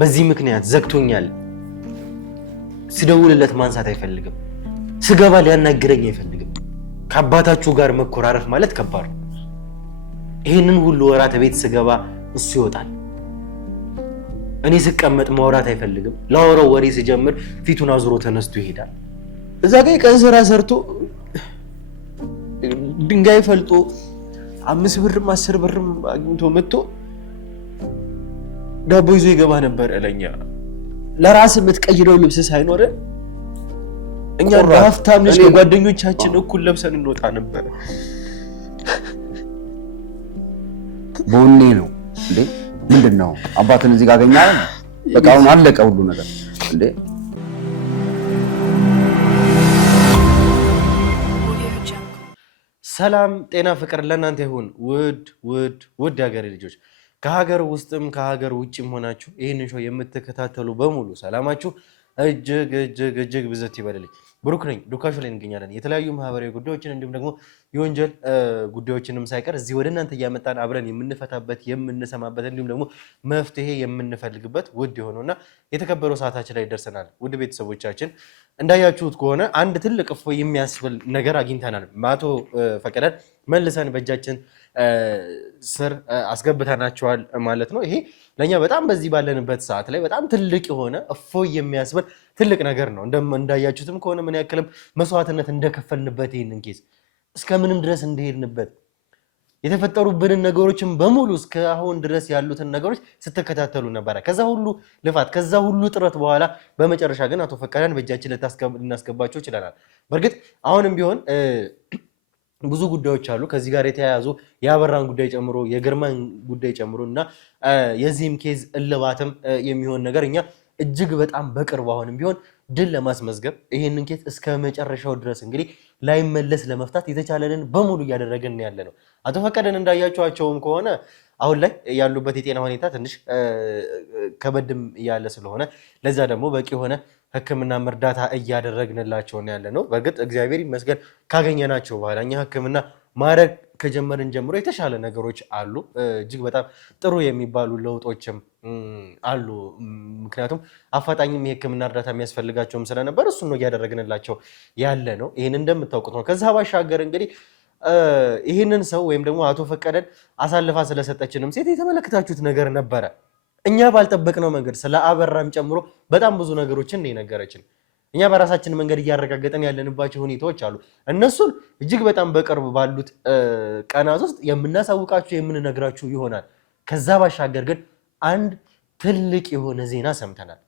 በዚህ ምክንያት ዘግቶኛል። ስደውልለት ማንሳት አይፈልግም። ስገባ ሊያናግረኝ አይፈልግም። ከአባታችሁ ጋር መኮራረፍ ማለት ከባድ ነው። ይህንን ሁሉ ወራት ቤት ስገባ እሱ ይወጣል። እኔ ስቀመጥ ማውራት አይፈልግም። ላወራው ወሬ ስጀምር ፊቱን አዙሮ ተነስቶ ይሄዳል። እዛ ጋር የቀን ስራ ሰርቶ ድንጋይ ፈልጦ 5 ብርም 10 ብርም አግኝቶ መጥቶ ዳቦ ይዞ ይገባ ነበር። ለኛ ለራስ የምትቀይረው ልብስ ሳይኖር እኛ ሀብታም ልጅ ከጓደኞቻችን እኩል ለብሰን እንወጣ ነበር። ቦኔ ነው እንዴ? ምንድነው? አባትን እዚህ ጋር አገኛለሁ። በቃ አሁን አለቀ ሁሉ ነገር እንዴ? ሰላም ጤና ፍቅር ለእናንተ ይሁን። ውድ የሀገሬ ልጆች ከሀገር ውስጥም ከሀገር ውጭም ሆናችሁ ይህንን ሾው የምትከታተሉ በሙሉ ሰላማችሁ እጅግ ብዘት ይበልልኝ። ብሩክ ነኝ። ዱካሾ ላይ እንገኛለን። የተለያዩ ማህበራዊ ጉዳዮችን እንዲሁም ደግሞ የወንጀል ጉዳዮችንም ሳይቀር እዚህ ወደ እናንተ እያመጣን አብረን የምንፈታበት የምንሰማበት እንዲሁም ደግሞ መፍትሄ የምንፈልግበት ውድ የሆነውና የተከበረው ሰዓታችን ላይ ደርሰናል። ውድ ቤተሰቦቻችን እንዳያችሁት ከሆነ አንድ ትልቅ እፎይ የሚያስብል ነገር አግኝተናል። አቶ ፈቀደን መልሰን በእጃችን ስር አስገብተናቸዋል ማለት ነው። ይሄ ለኛ በጣም በዚህ ባለንበት ሰዓት ላይ በጣም ትልቅ የሆነ እፎይ የሚያስብል ትልቅ ነገር ነው። እንዳያችሁትም ከሆነ ምን ያክልም መስዋዕትነት እንደከፈልንበት ይህንን ኬስ እስከ ምንም ድረስ እንደሄድንበት የተፈጠሩብንን ነገሮችን በሙሉ እስከ አሁን ድረስ ያሉትን ነገሮች ስትከታተሉ ነበረ። ከዛ ሁሉ ልፋት ከዛ ሁሉ ጥረት በኋላ በመጨረሻ ግን አቶ ፈቀደን በእጃችን ልናስገባቸው ችለናል። በእርግጥ አሁንም ቢሆን ብዙ ጉዳዮች አሉ ከዚህ ጋር የተያያዙ የአበራን ጉዳይ ጨምሮ የግርማን ጉዳይ ጨምሮ እና የዚህም ኬዝ እልባትም የሚሆን ነገር እኛ እጅግ በጣም በቅርቡ አሁንም ቢሆን ድል ለማስመዝገብ ይሄንን ኬዝ እስከ መጨረሻው ድረስ እንግዲህ ላይመለስ ለመፍታት የተቻለንን በሙሉ እያደረግን ያለ ነው። አቶ ፈቀደን እንዳያቸዋቸውም ከሆነ አሁን ላይ ያሉበት የጤና ሁኔታ ትንሽ ከበድም ያለ ስለሆነ ለዛ ደግሞ በቂ የሆነ ሕክምና እርዳታ እያደረግንላቸው ያለ ነው። በእርግጥ እግዚአብሔር ይመስገን ካገኘናቸው በኋላ እኛ ሕክምና ማድረግ ከጀመርን ጀምሮ የተሻለ ነገሮች አሉ። እጅግ በጣም ጥሩ የሚባሉ ለውጦችም አሉ። ምክንያቱም አፋጣኝም የሕክምና እርዳታ የሚያስፈልጋቸውም ስለነበር እሱን ነው እያደረግንላቸው ያለ ነው። ይህን እንደምታውቁት ነው። ከዛ ባሻገር እንግዲህ ይህንን ሰው ወይም ደግሞ አቶ ፈቀደን አሳልፋ ስለሰጠችንም ሴት የተመለከታችሁት ነገር ነበረ። እኛ ባልጠበቅነው መንገድ ስለ አበራም ጨምሮ በጣም ብዙ ነገሮችን የነገረችን እኛ በራሳችን መንገድ እያረጋገጠን ያለንባቸው ሁኔታዎች አሉ። እነሱን እጅግ በጣም በቅርብ ባሉት ቀናት ውስጥ የምናሳውቃችሁ የምንነግራችሁ ይሆናል። ከዛ ባሻገር ግን አንድ ትልቅ የሆነ ዜና ሰምተናል።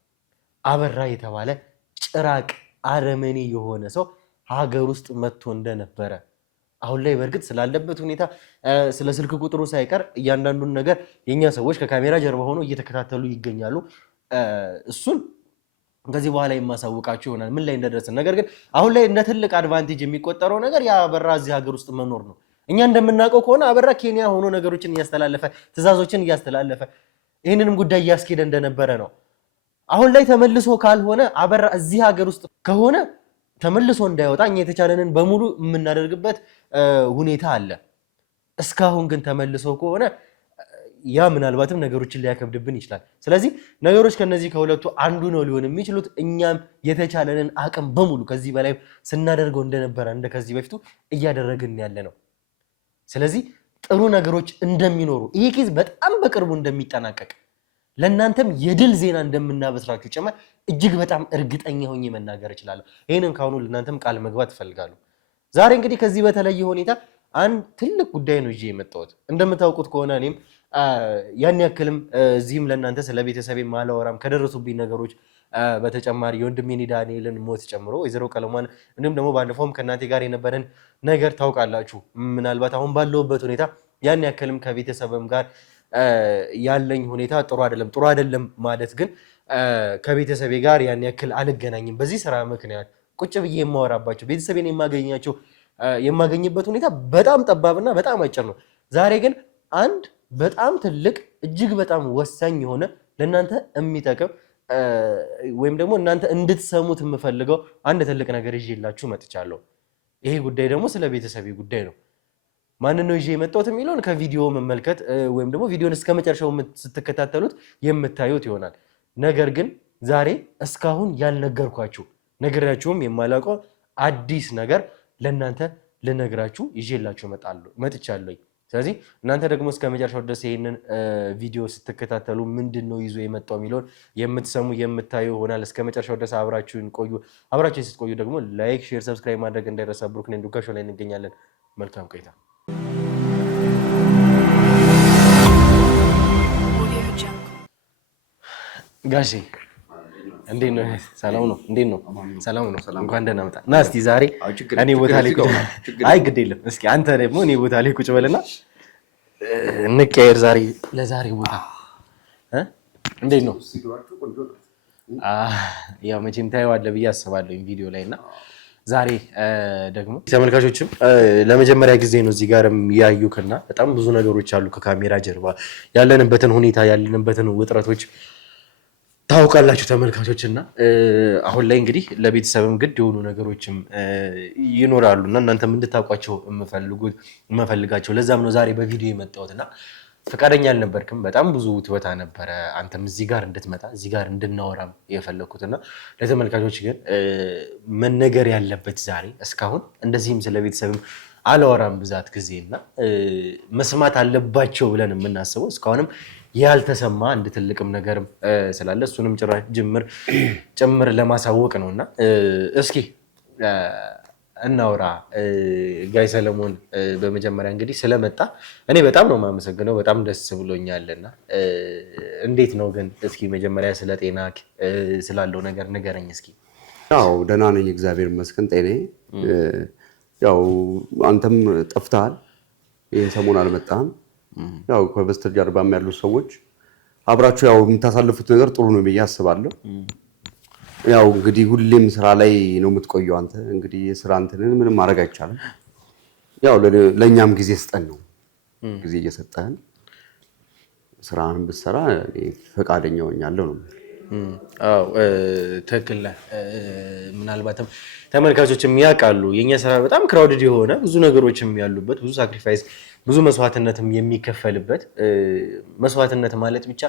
አበራ የተባለ ጭራቅ አረመኔ የሆነ ሰው ሀገር ውስጥ መጥቶ እንደነበረ አሁን ላይ በእርግጥ ስላለበት ሁኔታ ስለ ስልክ ቁጥሩ ሳይቀር እያንዳንዱን ነገር የኛ ሰዎች ከካሜራ ጀርባ ሆነው እየተከታተሉ ይገኛሉ። እሱን ከዚህ በኋላ የማሳውቃችሁ ይሆናል ምን ላይ እንደደረስን። ነገር ግን አሁን ላይ እንደ ትልቅ አድቫንቴጅ የሚቆጠረው ነገር የአበራ እዚህ ሀገር ውስጥ መኖር ነው። እኛ እንደምናውቀው ከሆነ አበራ ኬንያ ሆኖ ነገሮችን እያስተላለፈ ትዕዛዞችን እያስተላለፈ ይህንንም ጉዳይ እያስኬደ እንደነበረ ነው። አሁን ላይ ተመልሶ ካልሆነ አበራ እዚህ ሀገር ውስጥ ከሆነ ተመልሶ እንዳይወጣ እኛ የተቻለንን በሙሉ የምናደርግበት ሁኔታ አለ። እስካሁን ግን ተመልሶ ከሆነ ያ ምናልባትም ነገሮችን ሊያከብድብን ይችላል። ስለዚህ ነገሮች ከነዚህ ከሁለቱ አንዱ ነው ሊሆን የሚችሉት። እኛም የተቻለንን አቅም በሙሉ ከዚህ በላይ ስናደርገው እንደነበረ እንደ ከዚህ በፊቱ እያደረግን ያለ ነው። ስለዚህ ጥሩ ነገሮች እንደሚኖሩ ይሄ ኬዝ በጣም በቅርቡ እንደሚጠናቀቅ ለእናንተም የድል ዜና እንደምናበስራችሁ ጭምር እጅግ በጣም እርግጠኛ ሆኜ መናገር እችላለሁ። ይህንን ካሁኑ ለእናንተም ቃል መግባት እፈልጋለሁ። ዛሬ እንግዲህ ከዚህ በተለየ ሁኔታ አንድ ትልቅ ጉዳይ ነው ይዤ የመጣሁት። እንደምታውቁት ከሆነ እኔም ያን ያክልም እዚህም ለእናንተ ስለ ቤተሰቤ ማላወራም ከደረሱብኝ ነገሮች በተጨማሪ የወንድሜን ዳንኤልን ሞት ጨምሮ ወይዘሮ ቀለሟን እንዲሁም ደግሞ ባለፈውም ከእናቴ ጋር የነበረን ነገር ታውቃላችሁ። ምናልባት አሁን ባለሁበት ሁኔታ ያን ያክልም ከቤተሰብም ጋር ያለኝ ሁኔታ ጥሩ አይደለም ማለት ግን ከቤተሰቤ ጋር ያን ያክል አልገናኝም። በዚህ ስራ ምክንያት ቁጭ ብዬ የማወራባቸው ቤተሰቤን የማገኝበት ሁኔታ በጣም ጠባብና በጣም አጭር ነው። ዛሬ ግን አንድ በጣም ትልቅ እጅግ በጣም ወሳኝ የሆነ ለእናንተ የሚጠቅም ወይም ደግሞ እናንተ እንድትሰሙት የምፈልገው አንድ ትልቅ ነገር ይዤላችሁ መጥቻለሁ። ይሄ ጉዳይ ደግሞ ስለ ቤተሰቤ ጉዳይ ነው። ማንን ነው ይዤ የመጣሁት የሚለውን ከቪዲዮ መመልከት ወይም ደግሞ ቪዲዮን እስከ መጨረሻው ስትከታተሉት የምታዩት ይሆናል። ነገር ግን ዛሬ እስካሁን ያልነገርኳችሁ ነግራችሁም የማላውቀው አዲስ ነገር ለእናንተ ልነግራችሁ ይዤላችሁ መጥቻለሁ። ስለዚህ እናንተ ደግሞ እስከ መጨረሻው ድረስ ይሄንን ቪዲዮ ስትከታተሉ ምንድነው ይዞ የመጣው የሚለውን የምትሰሙ የምታዩ ይሆናል። እስከ መጨረሻው ድረስ አብራችሁን ቆዩ። አብራችሁን ስትቆዩ ደግሞ ላይክ፣ ሼር፣ ሰብስክራይብ ማድረግ እንዳይረሳ። ብሩክ ነኝ፣ ዱካ ሾው ላይ እንገኛለን። መልካም ቆይታ። ጋሼ እንዴት ነው? ሰላም ነው? እንዴት ነው? ሰላም ነው። እንኳን ደህና መጣ። ና እስቲ ዛሬ እኔ ቦታ ላይ ቁጭ በል። አይ ግድ የለም። እስኪ አንተ ደግሞ እኔ ቦታ ላይ ቁጭ በልና እንቀየር። ዛሬ ለዛሬ ቦታ እንዴት ነው? ያው መቼም ታየዋለህ ብዬ አስባለሁ ቪዲዮ ላይ እና ዛሬ ደግሞ ተመልካቾችም ለመጀመሪያ ጊዜ ነው እዚህ ጋርም ያዩክና በጣም ብዙ ነገሮች አሉ ከካሜራ ጀርባ ያለንበትን ሁኔታ ያለንበትን ውጥረቶች ታውቃላችሁ ተመልካቾችና አሁን ላይ እንግዲህ ለቤተሰብም ግድ የሆኑ ነገሮችም ይኖራሉና እናንተም እንድታውቋቸው የምፈልጋቸው ለዛም ነው ዛሬ በቪዲዮ የመጣሁትና ፈቃደኛ አልነበርክም። በጣም ብዙ ትወታ ነበረ አንተም እዚህ ጋር እንድትመጣ እዚህ ጋር እንድናወራም የፈለኩትና ለተመልካቾች ግን መነገር ያለበት ዛሬ እስካሁን እንደዚህም ስለ ቤተሰብም አላወራም ብዛት ጊዜና መስማት አለባቸው ብለን የምናስበው እስካሁንም ያልተሰማ አንድ ትልቅም ነገርም ስላለ እሱንም ጭምር ለማሳወቅ ነውና እስኪ እናውራ። ጋይ ሰለሞን በመጀመሪያ እንግዲህ ስለመጣ እኔ በጣም ነው የማመሰግነው፣ በጣም ደስ ብሎኛልና እንዴት ነው ግን እስኪ መጀመሪያ ስለ ጤናክ ስላለው ነገር ንገረኝ እስኪ። ያው ደህና ነኝ እግዚአብሔር ይመስገን ጤናዬ። ያው አንተም ጠፍተሃል፣ ይሄን ሰሞን አልመጣህም። ያው ከበስተጀርባም ያሉ ሰዎች አብራችሁ ያው የምታሳልፉት ነገር ጥሩ ነው ብዬ አስባለሁ። ያው እንግዲህ ሁሌም ስራ ላይ ነው የምትቆየው አንተ። እንግዲህ የስራ እንትንን ምንም ማድረግ አይቻልም። ያው ለኛም ጊዜ ስጠን ነው ጊዜ እየሰጠህን ስራህን ብትሰራ ፈቃደኛ ሆኛለሁ ነው። አዎ ትክክል ነህ። ምናልባትም ተመልካቾችም ያውቃሉ የኛ ስራ በጣም ክራውድድ የሆነ ብዙ ነገሮችም ያሉበት ብዙ ሳክሪፋይስ ብዙ መስዋዕትነትም የሚከፈልበት መስዋዕትነት ማለት ብቻ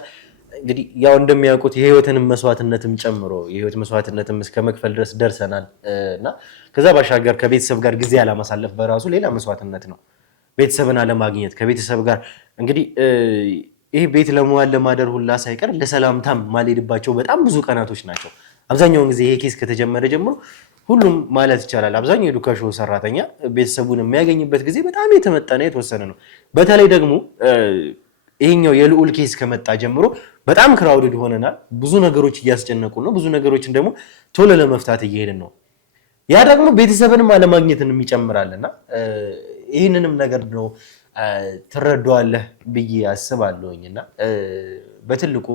እንግዲህ ያው እንደሚያውቁት የህይወትንም መስዋዕትነትም ጨምሮ የህይወት መስዋዕትነትም እስከ መክፈል ድረስ ደርሰናል እና ከዛ ባሻገር ከቤተሰብ ጋር ጊዜ አለማሳለፍ በራሱ ሌላ መስዋዕትነት ነው። ቤተሰብን አለማግኘት ከቤተሰብ ጋር እንግዲህ ይሄ ቤት ለመዋል ለማደር ሁላ ሳይቀር ለሰላምታም ማልሄድባቸው በጣም ብዙ ቀናቶች ናቸው። አብዛኛውን ጊዜ ይሄ ኬስ ከተጀመረ ጀምሮ ሁሉም ማለት ይቻላል አብዛኛው የዱካ ሾው ሰራተኛ ቤተሰቡን የሚያገኝበት ጊዜ በጣም የተመጠነ የተወሰነ ነው። በተለይ ደግሞ ይሄኛው የልዑል ኬስ ከመጣ ጀምሮ በጣም ክራውድድ ሆነናል። ብዙ ነገሮች እያስጨነቁ ነው። ብዙ ነገሮችን ደግሞ ቶሎ ለመፍታት እየሄድን ነው። ያ ደግሞ ቤተሰብንም አለማግኘትንም ይጨምራልና ይህንንም ነገር ነው ትረዳዋለህ ብዬ አስባለሁኝና በትልቁ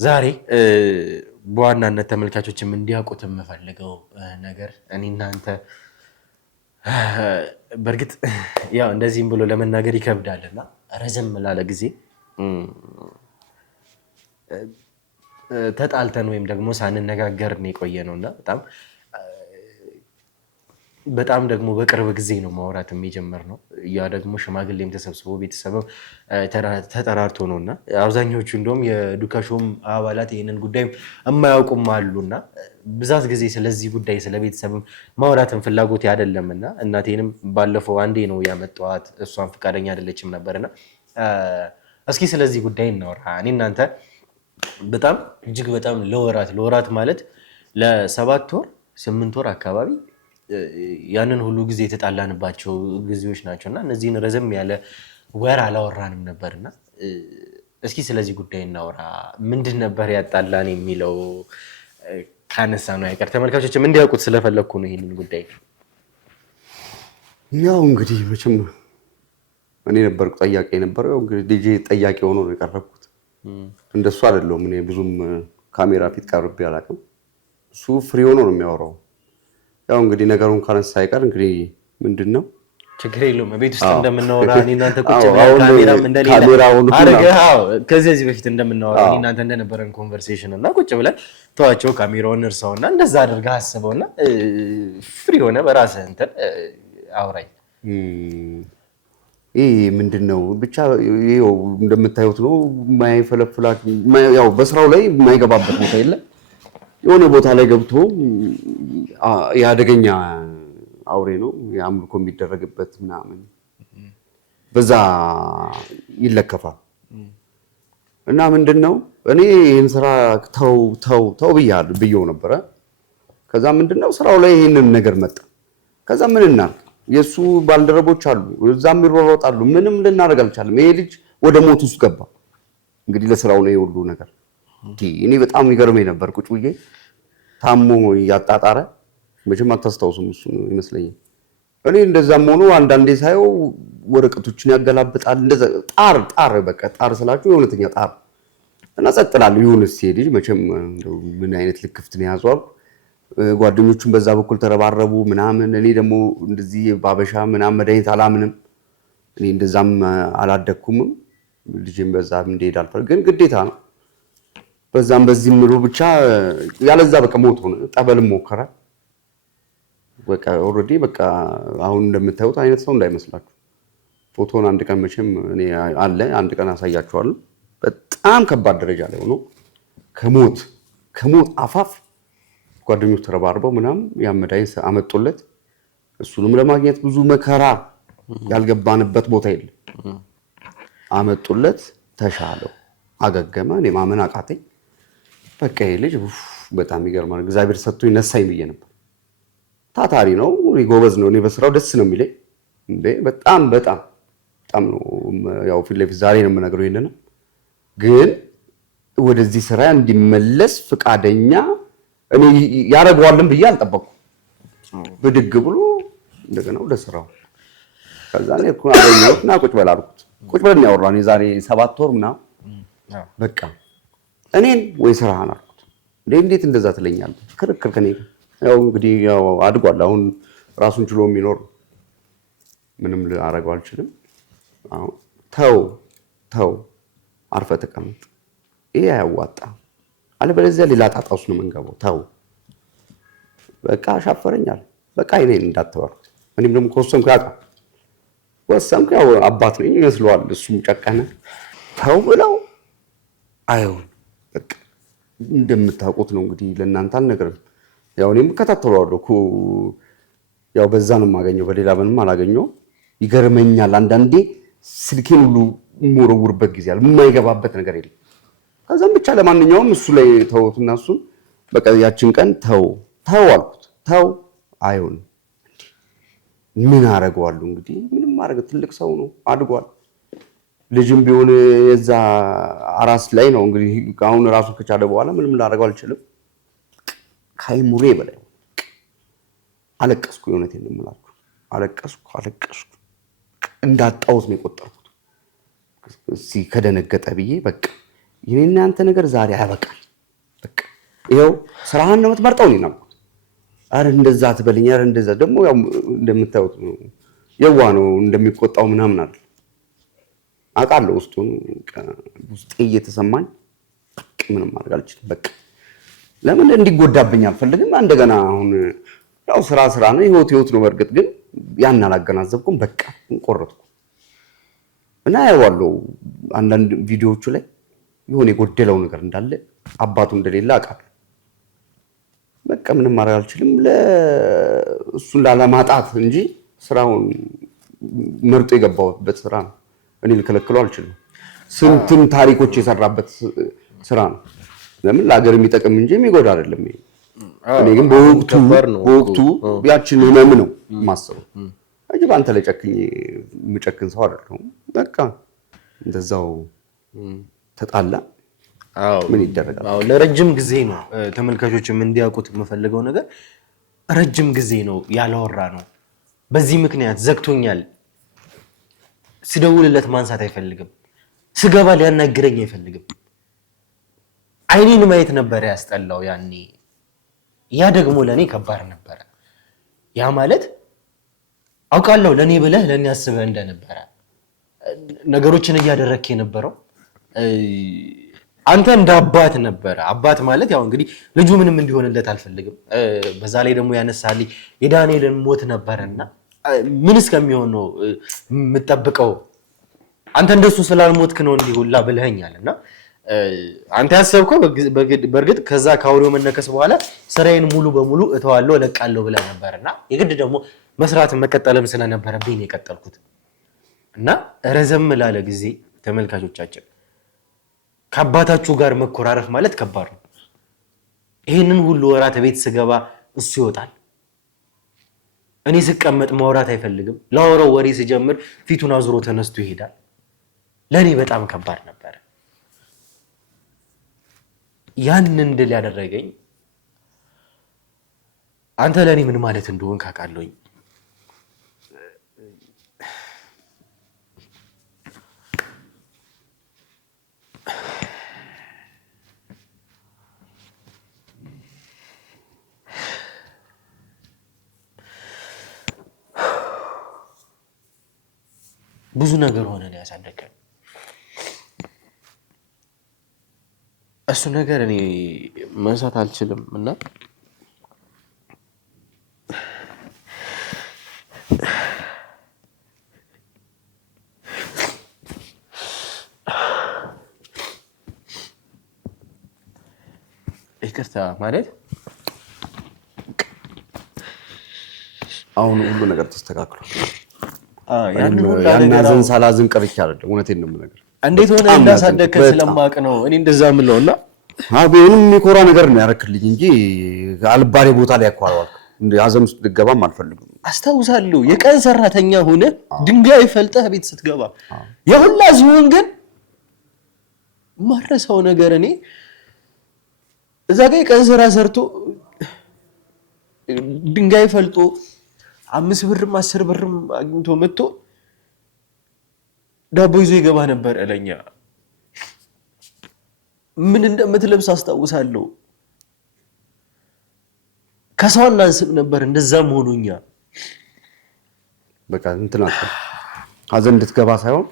ዛሬ በዋናነት ተመልካቾችም እንዲያውቁት የምፈልገው ነገር እኔ እናንተ በእርግጥ ያው እንደዚህም ብሎ ለመናገር ይከብዳልና ረዘም ላለ ጊዜ ተጣልተን ወይም ደግሞ ሳንነጋገር ነው የቆየ ነውና በጣም ደግሞ በቅርብ ጊዜ ነው ማውራት የጀመርነው። ያ ደግሞ ሽማግሌም ተሰብስቦ ቤተሰብም ተጠራርቶ ነውና አብዛኞቹ እንደውም የዱካ ሾው አባላት ይሄንን ጉዳይ የማያውቁም አሉና ብዛት ጊዜ ስለዚህ ጉዳይ ስለ ቤተሰብም ማውራትን ፍላጎት አይደለምና እናቴንም ባለፈው አንዴ ነው ያመጣኋት፣ እሷን ፈቃደኛ አይደለችም ነበርና እስኪ ስለዚህ ጉዳይ እናወራ። እኔ እናንተ በጣም እጅግ በጣም ለወራት ማለት ለ7 ወር 8 ወር አካባቢ ያንን ሁሉ ጊዜ የተጣላንባቸው ጊዜዎች ናቸውና እነዚህን ረዘም ያለ ወር አላወራንም ነበርና እስኪ ስለዚህ ጉዳይ እናወራ። ምንድን ነበር ያጣላን የሚለው ካነሳ ነው አይቀር ተመልካቾችም እንዲያውቁት ስለፈለኩ ነው ይሄንን ጉዳይ። ያው እንግዲህ መቼም እኔ ነበርኩ ጠያቂ የነበረው። ያው እንግዲህ ዲጄ ጠያቂ ሆኖ ነው የቀረብኩት። እንደሱ አይደለም። እኔ ብዙም ካሜራ ፊት ቀርቤ አላውቅም። እሱ ፍሪ ሆኖ ነው የሚያወራው። ያው እንግዲህ ነገሩን ካነሳ አይቀር እንግዲህ ምንድነው ችግር የለውም። ቤት ውስጥ እንደምናወራ እኔ እናንተ ቁጭ ብለን ካሜራም እንደሌላ አርገው ከዚህ በፊት እንደምናወራ እኔ እናንተ እንደነበረን ኮንቨርሴሽን እና ቁጭ ብለን ተዋቸው ካሜራውን እርሳውና እንደዛ አድርገህ አስበውና ፍሪ ሆነ በራስህ እንትን አውራኝ። ይሄ ምንድነው ብቻ ይሄው እንደምታዩት ነው። ማይፈለፍላክ ያው በስራው ላይ የማይገባበት ቦታ የለ። የሆነ ቦታ ላይ ገብቶ ያደገኛ አውሬ ነው የአምልኮ የሚደረግበት ምናምን በዛ ይለከፋል። እና ምንድነው እኔ ይሄን ስራ ተው ብየው ነበረ። ከዛ ምንድነው ስራው ላይ ይሄንን ነገር መጣ። ከዛ ምን እናድርግ? የሱ ባልደረቦች አሉ እዛም ይሮሮጣሉ። ምንም ልናደርግ አልቻለም። ይሄ ልጅ ወደ ሞት ውስጥ ገባ። እንግዲህ ለስራው ነው የሁሉ ነገር። እኔ በጣም ይገርመኝ ነበር ቁጭ ብዬ ታሞ ያጣጣረ መቼም አታስታውሱም እሱ ይመስለኛል። እኔ እንደዛም ሆኖ አንዳንዴ ሳየው ወረቀቶችን ያገላብጣል። እንደዛ ጣር በቃ ጣር ስላችሁ የእውነተኛ ጣር እና ጸጥላሉ። ይሁንስ ልጅ መቼም ምን አይነት ልክፍት ነው ያዟል። ጓደኞቹን በዛ በኩል ተረባረቡ ምናምን። እኔ ደግሞ እንደዚህ ባበሻ ምናምን መድኃኒት አላምንም። እኔ እንደዛም አላደኩም። ልጅም በዛም እንደሄድ አልፈልግም፣ ግን ግዴታ ነው። በዛም በዚህ ምሩ ብቻ ያለዛ በቃ ሞት ሆነ። ጠበልም ሞከረ። በቃ ኦልሬዲ በቃ አሁን እንደምታዩት አይነት ሰው እንዳይመስላችሁ። ፎቶን አንድ ቀን መቼም እኔ አለ አንድ ቀን አሳያችኋለሁ። በጣም ከባድ ደረጃ ላይ ሆኖ ከሞት አፋፍ ጓደኞች ተረባርበው ምናምን ያመዳይን አመጡለት። እሱንም ለማግኘት ብዙ መከራ ያልገባንበት ቦታ የለም። አመጡለት፣ ተሻለው፣ አገገመ። እኔ ማመን አቃተኝ። በቃ ይሄ ልጅ በጣም ይገርማል። እግዚአብሔር ሰጥቶኝ ነሳኝ ብዬ ነበር። ታታሪ ነው፣ ጎበዝ ነው። እኔ በስራው ደስ ነው የሚለኝ እንዴ በጣም ነው። ያው ፊት ለፊት ዛሬ ነው የምነግረው። ይሄንን ግን ወደዚህ ስራ እንዲመለስ ፍቃደኛ እኔ ያረጋዋልን ብዬ አልጠበቅኩም። ብድግ ብሎ እንደገና ወደ ስራው ከዛ ነው እኮ አገኘሁትና ቁጭ በል አልኩት። ቁጭ ብለን ያወራን የዛሬ 7 ወር ምናምን በቃ እኔን ወይ ስራህን አልኩት። እንዴት እንደዛ ትለኛለህ? ክርክር ከኔ ያው እንግዲህ ያው አድጓል። አሁን ራሱን ችሎ የሚኖር ምንም አረጋው አልችልም። አሁን ተው አርፈ ተቀመጥ፣ ይሄ አያዋጣም፣ አለበለዚያ ሌላ ጣጣ ውስጥ ነው የምንገባው። ተው በቃ አሻፈረኛል። በቃ እኔን እንዳትወርድ። እኔም ደግሞ ከወሰንኩ ያውቃል። ወሰንኩ። ያው አባት ነኝ ይመስለዋል። እሱም ጨቀነ። ተው ብለው አይሆን በቃ እንደምታውቁት ነው እንግዲህ ለእናንተ አልነግርም። ያው እኔም እከታተለዋለሁ እኮ ያው በዛ ነው የማገኘው፣ በሌላ ምንም አላገኘውም። ይገርመኛል አንዳንዴ ስልኬን ሁሉ የምወረውርበት ጊዜ አለ። የማይገባበት ነገር የለም። ከዛም ብቻ ለማንኛውም እሱ ላይ ተውትና እሱን በቃ ያችን ቀን ተው አልኩት። ተው አይሆንም። ምን አደርገዋለሁ እንግዲህ ምንም ማድረግ። ትልቅ ሰው ነው አድጓል። ልጅም ቢሆን የዛ አራስ ላይ ነው እንግዲህ አሁን ራሱ ከቻለ በኋላ ምንም ላደርገው አልችልም። ከአይሙሬ በላይ አለቀስኩ። የእውነቴን ነው የምላችሁ። አለቀስኩ እንዳጣሁት ነው የቆጠርኩት። እስኪ ከደነገጠ ብዬ በቃ የኔና አንተ ነገር ዛሬ ያበቃል። በቃ ይኸው ስራህን ነው የምትመርጠው ነው ያልኩት። አረ እንደዛ አትበልኝ። አረ እንደዛ ደግሞ ያው እንደምታዩት ነው የዋ ነው እንደሚቆጣው ምናምን አይደል አውቃለሁ። ውስጤ እየተሰማኝ ምንም ማድረግ አልችልም። በቃ ለምን እንዲጎዳብኝ አልፈልግም። እንደገና አሁን ያው ስራ ነው፣ ህይወት ነው። በእርግጥ ግን ያን አላገናዘብኩም። በቃ ቆረጥኩ እና ያዋለው አንዳንድ ቪዲዮዎቹ ላይ የሆነ የጎደለው ነገር እንዳለ አባቱ እንደሌለ አውቃለሁ። በቃ ምንም ማድረግ አልችልም። እሱን ላለማጣት እንጂ ስራውን መርጦ የገባበት ስራ ነው። እኔ ልከለክለው አልችልም። ስንትን ታሪኮች የሰራበት ስራ ነው። ለምን ለሀገር የሚጠቅም እንጂ የሚጎዳ አይደለም። እኔ ግን በወቅቱ ያችን ህመም ነው የማስበው እንጂ በአንተ ላይ የምጨክን ሰው አይደለሁም። በቃ እንደዛው ተጣላ። ምን ይደረጋል? ለረጅም ጊዜ ነው ተመልካቾችም እንዲያውቁት የምፈልገው ነገር ረጅም ጊዜ ነው ያላወራ ነው። በዚህ ምክንያት ዘግቶኛል። ሲደውልለት ማንሳት አይፈልግም። ስገባ ሊያናግረኝ አይፈልግም። አይኔን ማየት ነበር ያስጠላው ያኔ። ያ ደግሞ ለኔ ከባድ ነበር። ያ ማለት አውቃለሁ ለኔ ብለህ ለኔ አስበህ እንደነበረ ነገሮችን እያደረክ የነበረው አንተ እንደ አባት ነበር። አባት ማለት ያው እንግዲህ ልጁ ምንም እንዲሆንለት አልፈልግም። በዛ ላይ ደግሞ ያነሳልኝ የዳንኤልን ሞት ነበርና ምን እስከሚሆን ነው የምጠብቀው? አንተ እንደሱ ስላልሞትክ ነው እንዲህ ሁላ ብለኸኛልና አንተ ያሰብከው በእርግጥ ከዛ ከአውሬው መነከስ በኋላ ስራዬን ሙሉ በሙሉ እተዋለሁ እለቃለሁ ብለህ ነበርና የግድ ደግሞ መስራት መቀጠልም ስለነበረብኝ ነው የቀጠልኩት። እና ረዘም ላለ ጊዜ ተመልካቾቻችን ከአባታችሁ ጋር መኮራረፍ ማለት ከባድ ነው። ይህንን ሁሉ ወራት ቤት ስገባ እሱ ይወጣል። እኔ ስቀመጥ ማውራት አይፈልግም። ላወራው ወሬ ስጀምር ፊቱን አዙሮ ተነስቶ ይሄዳል። ለእኔ በጣም ከባድ ነበር። ያንን ድል ያደረገኝ አንተ ለእኔ ምን ማለት እንደሆን ካውቃለሁኝ። ብዙ ነገር ሆነን ያሳደገን እሱ ነገር እኔ መንሳት አልችልም እና ይቅርታ ማለት አሁን ሁሉ ነገር ተስተካክሏል። ያናዘን ሳላዝን ቀርቼ አይደለም፣ እውነቴን ነው የምነግርህ። እንዴት ሆነ እንዳሳደግከን ስለማቅ ነው እኔ እንደዛ የምለውና አቤንም የሚኮራ ነገር ነው ያረክልኝ እንጂ አልባሌ ቦታ ላይ ያኳራዋል። ሀዘን ውስጥ ልገባም አልፈልግም። አስታውሳለሁ የቀን ሰራተኛ ሆነ ድንጋይ ፈልጠህ ቤት ስትገባ የሁላ ሲሆን ግን ማረሳው ነገር እኔ እዛ ጋር የቀን ስራ ሰርቶ ድንጋይ ፈልጦ 5 ብርም 10 ብርም አግኝቶ መጥቶ ዳቦ ይዞ ይገባ ነበር እለኛ። ምን እንደምትለብስ አስታውሳለሁ። ከሰው እናንስም ነበር እንደዛም ሆኖኛ በቃ እንትና ሀዘን እንድትገባ ሳይሆን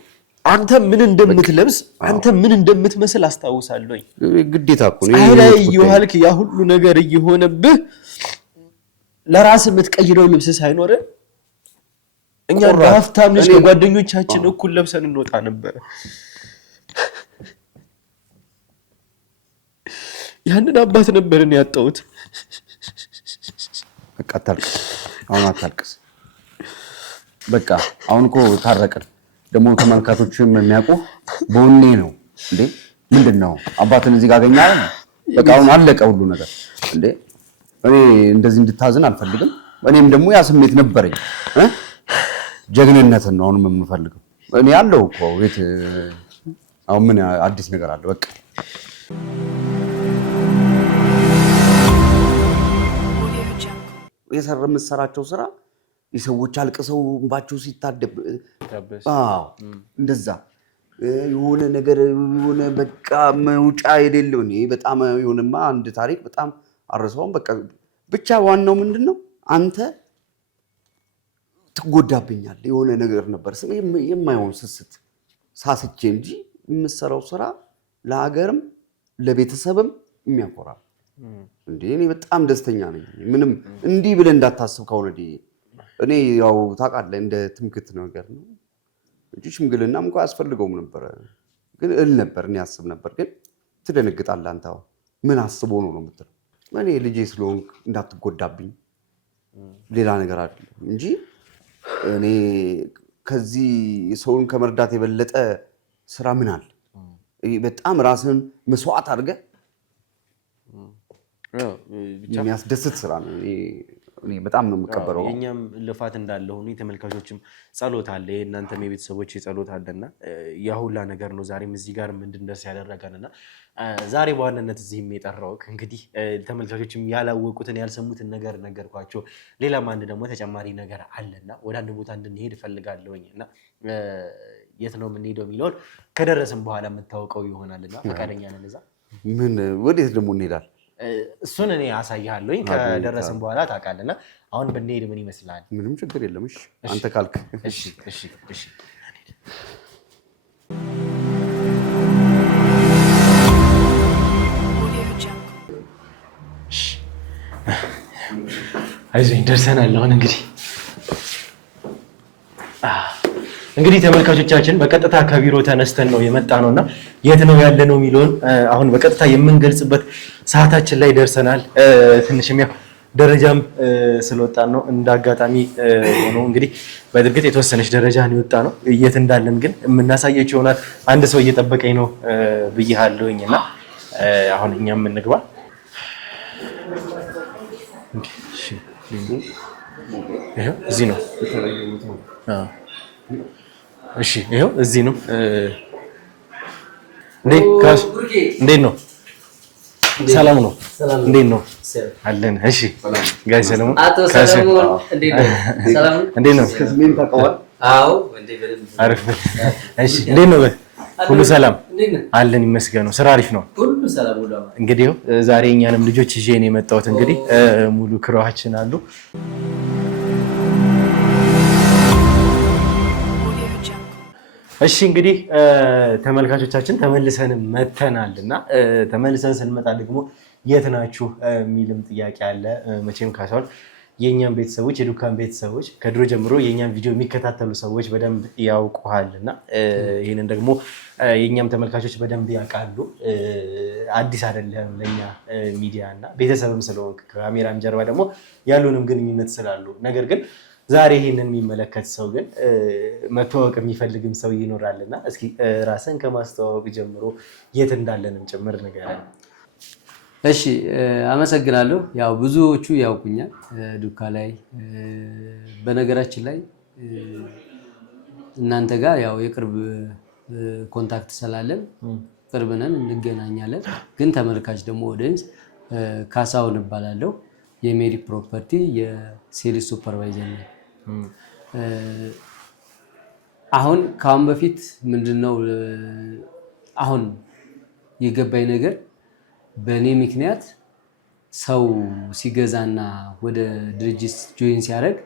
አንተ ምን እንደምትለብስ አንተ ምን እንደምትመስል አስታውሳለሁ። ግዴታ እኮ ነው ላይ ይዋልክ ያ ሁሉ ነገር እየሆነብህ ለራስ የምትቀይረው ልብስ ሳይኖር እኛ ሀብታም ነሽ ከጓደኞቻችን እኩል ለብሰን እንወጣ ነበር። ያንን አባት ነበርን ያጣሁት። በቃ አታልቅስ፣ አሁን አታልቅስ። በቃ አሁን እኮ ታረቅን። ደግሞ ተመልካቾችም የሚያውቁ በወኔ ነው እንዴ። ምንድነው አባትን እዚህ ጋር አገኛለሁ። በቃ አሁን አለቀ ሁሉ ነገር እንዴ። እኔ እንደዚህ እንድታዝን አልፈልግም። እኔም ደግሞ ያ ስሜት ነበረኝ። ጀግንነትን ነው አሁን የምፈልገው። እኔ ያለው እኮ ቤት አሁን ምን አዲስ ነገር አለ? በቃ የምትሰራቸው ስራ የሰዎች አልቅሰው እንባቸው ሲታደብ እንደዛ የሆነ ነገር የሆነ በቃ መውጫ የሌለው እኔ በጣም የሆነማ አንድ ታሪክ በጣም አረሳውም። በቃ ብቻ ዋናው ምንድነው አንተ ትጎዳብኛለህ የሆነ ነገር ነበር የማይሆን ስስት ሳስቼ እንጂ የምሰራው ስራ ለሀገርም ለቤተሰብም የሚያኮራ እንዴ። እኔ በጣም ደስተኛ ነኝ። ምንም እንዲህ ብለህ እንዳታስብ ከሆነ እኔ ያው ታውቃለህ እንደ ትምክት ነገር ነው እንጂ ሽምግልናም እንኳን አያስፈልገውም ነበር። ግን ነበር እኔ አስብ ነበር። ግን ትደነግጣለህ አንተ። ምን አስቦ ነው የምትለው? እኔ ልጄ ስለሆንክ እንዳትጎዳብኝ ሌላ ነገር አይደለም እንጂ እኔ ከዚህ ሰውን ከመርዳት የበለጠ ስራ ምን አለ? በጣም ራስን መስዋዕት አድርገህ የሚያስደስት ስራ ነው። እኔ በጣም ነው የምቀበለው። የኛም ልፋት እንዳለ ሆኖ የተመልካቾችም ጸሎት አለ፣ የእናንተም የቤተሰቦች ጸሎት አለና ያ ሁላ ነገር ነው ዛሬም እዚህ ጋር እንድንደርስ ያደረገንና ዛሬ በዋናነት እዚህም የጠራሁት እንግዲህ ተመልካቾችም ያላወቁትን ያልሰሙትን ነገር ነገርኳቸው። ሌላም አንድ ደግሞ ተጨማሪ ነገር አለና ወደ አንድ ቦታ እንድንሄድ እፈልጋለሁኝና የት ነው የምንሄደው የሚለውን ከደረስን በኋላ የምታውቀው ይሆናልና ፈቃደኛ ነን? እዛ ምን ወዴት ደግሞ እንሄዳለን? እሱን እኔ አሳይሃለሁኝ ከደረስን በኋላ ታውቃለና አሁን ብንሄድ ምን ይመስላል? ምንም ችግር የለም። እሺ አንተ ካልክ እሺ እሺ እሺ። አይዞኝ ደርሰናል። አሁን እንግዲህ እንግዲህ ተመልካቾቻችን በቀጥታ ከቢሮ ተነስተን ነው የመጣ ነውና የት ነው ያለነው የሚለውን አሁን በቀጥታ የምንገልጽበት ሰዓታችን ላይ ደርሰናል። ትንሽም ያው ደረጃም ስለወጣን ነው እንዳጋጣሚ ሆኖ እንግዲህ በእርግጥ የተወሰነች ደረጃ ነው የወጣ ነው። የት እንዳለን ግን የምናሳያችሁ ይሆናል። አንድ ሰው እየጠበቀኝ ነው ብያለሁኝና አሁን እኛም እንግባ። እዚህ ነው። እሺ ይሄው እዚህ ነው። እንዴት ነው? ሰላም ነው? እንዴት ነው አለን? እሺ ጋይ ሰላም አቶ ሰለሞን እንዴት ነው? ሰላም እንዴት ነው? ከስሜን ታውቀዋል? አዎ እንዴ በደንብ አሪፍ። እሺ እንዴት ነው? ሁሉ ሰላም አለን ይመስገነው። ስራ አሪፍ ነው? ሁሉ ሰላም ሁሉ። እንግዲህ ዛሬ እኛንም ልጆች ይዤ ነው የመጣሁት። እንግዲህ ሙሉ ክሯችን አሉ። እሺ እንግዲህ ተመልካቾቻችን ተመልሰን መተናልና ተመልሰን ስንመጣ ደግሞ የት ናችሁ የሚልም ጥያቄ አለ። መቼም ካሳሁን የኛን ቤተሰቦች የዱካን ቤተሰቦች ከድሮ ጀምሮ የኛን ቪዲዮ የሚከታተሉ ሰዎች በደንብ ያውቁሃልና ይሄንን ደግሞ የኛም ተመልካቾች በደንብ ያውቃሉ። አዲስ አይደለም ለኛ ሚዲያ እና ቤተሰብም ስለሆንክ ከካሜራም ጀርባ ደግሞ ያሉንም ግንኙነት ስላሉ ነገር ግን ዛሬ ይሄንን የሚመለከት ሰው ግን መተዋወቅ የሚፈልግም ሰው ይኖራልና እስኪ ራስን ከማስተዋወቅ ጀምሮ የት እንዳለንም ጭምር ንገረን። እሺ አመሰግናለሁ። ያው ብዙዎቹ ያውቁኛል ዱካ ላይ። በነገራችን ላይ እናንተ ጋር ያው የቅርብ ኮንታክት ስላለን ቅርብ ነን፣ እንገናኛለን። ግን ተመልካች ደግሞ ኦዲየንስ ካሳሁን እባላለሁ። የሜሪ ፕሮፐርቲ የሴልስ ሱፐርቫይዘር ነኝ። አሁን ከአሁን በፊት ምንድነው አሁን የገባኝ ነገር በእኔ ምክንያት ሰው ሲገዛና ወደ ድርጅት ጆይን ሲያደርግ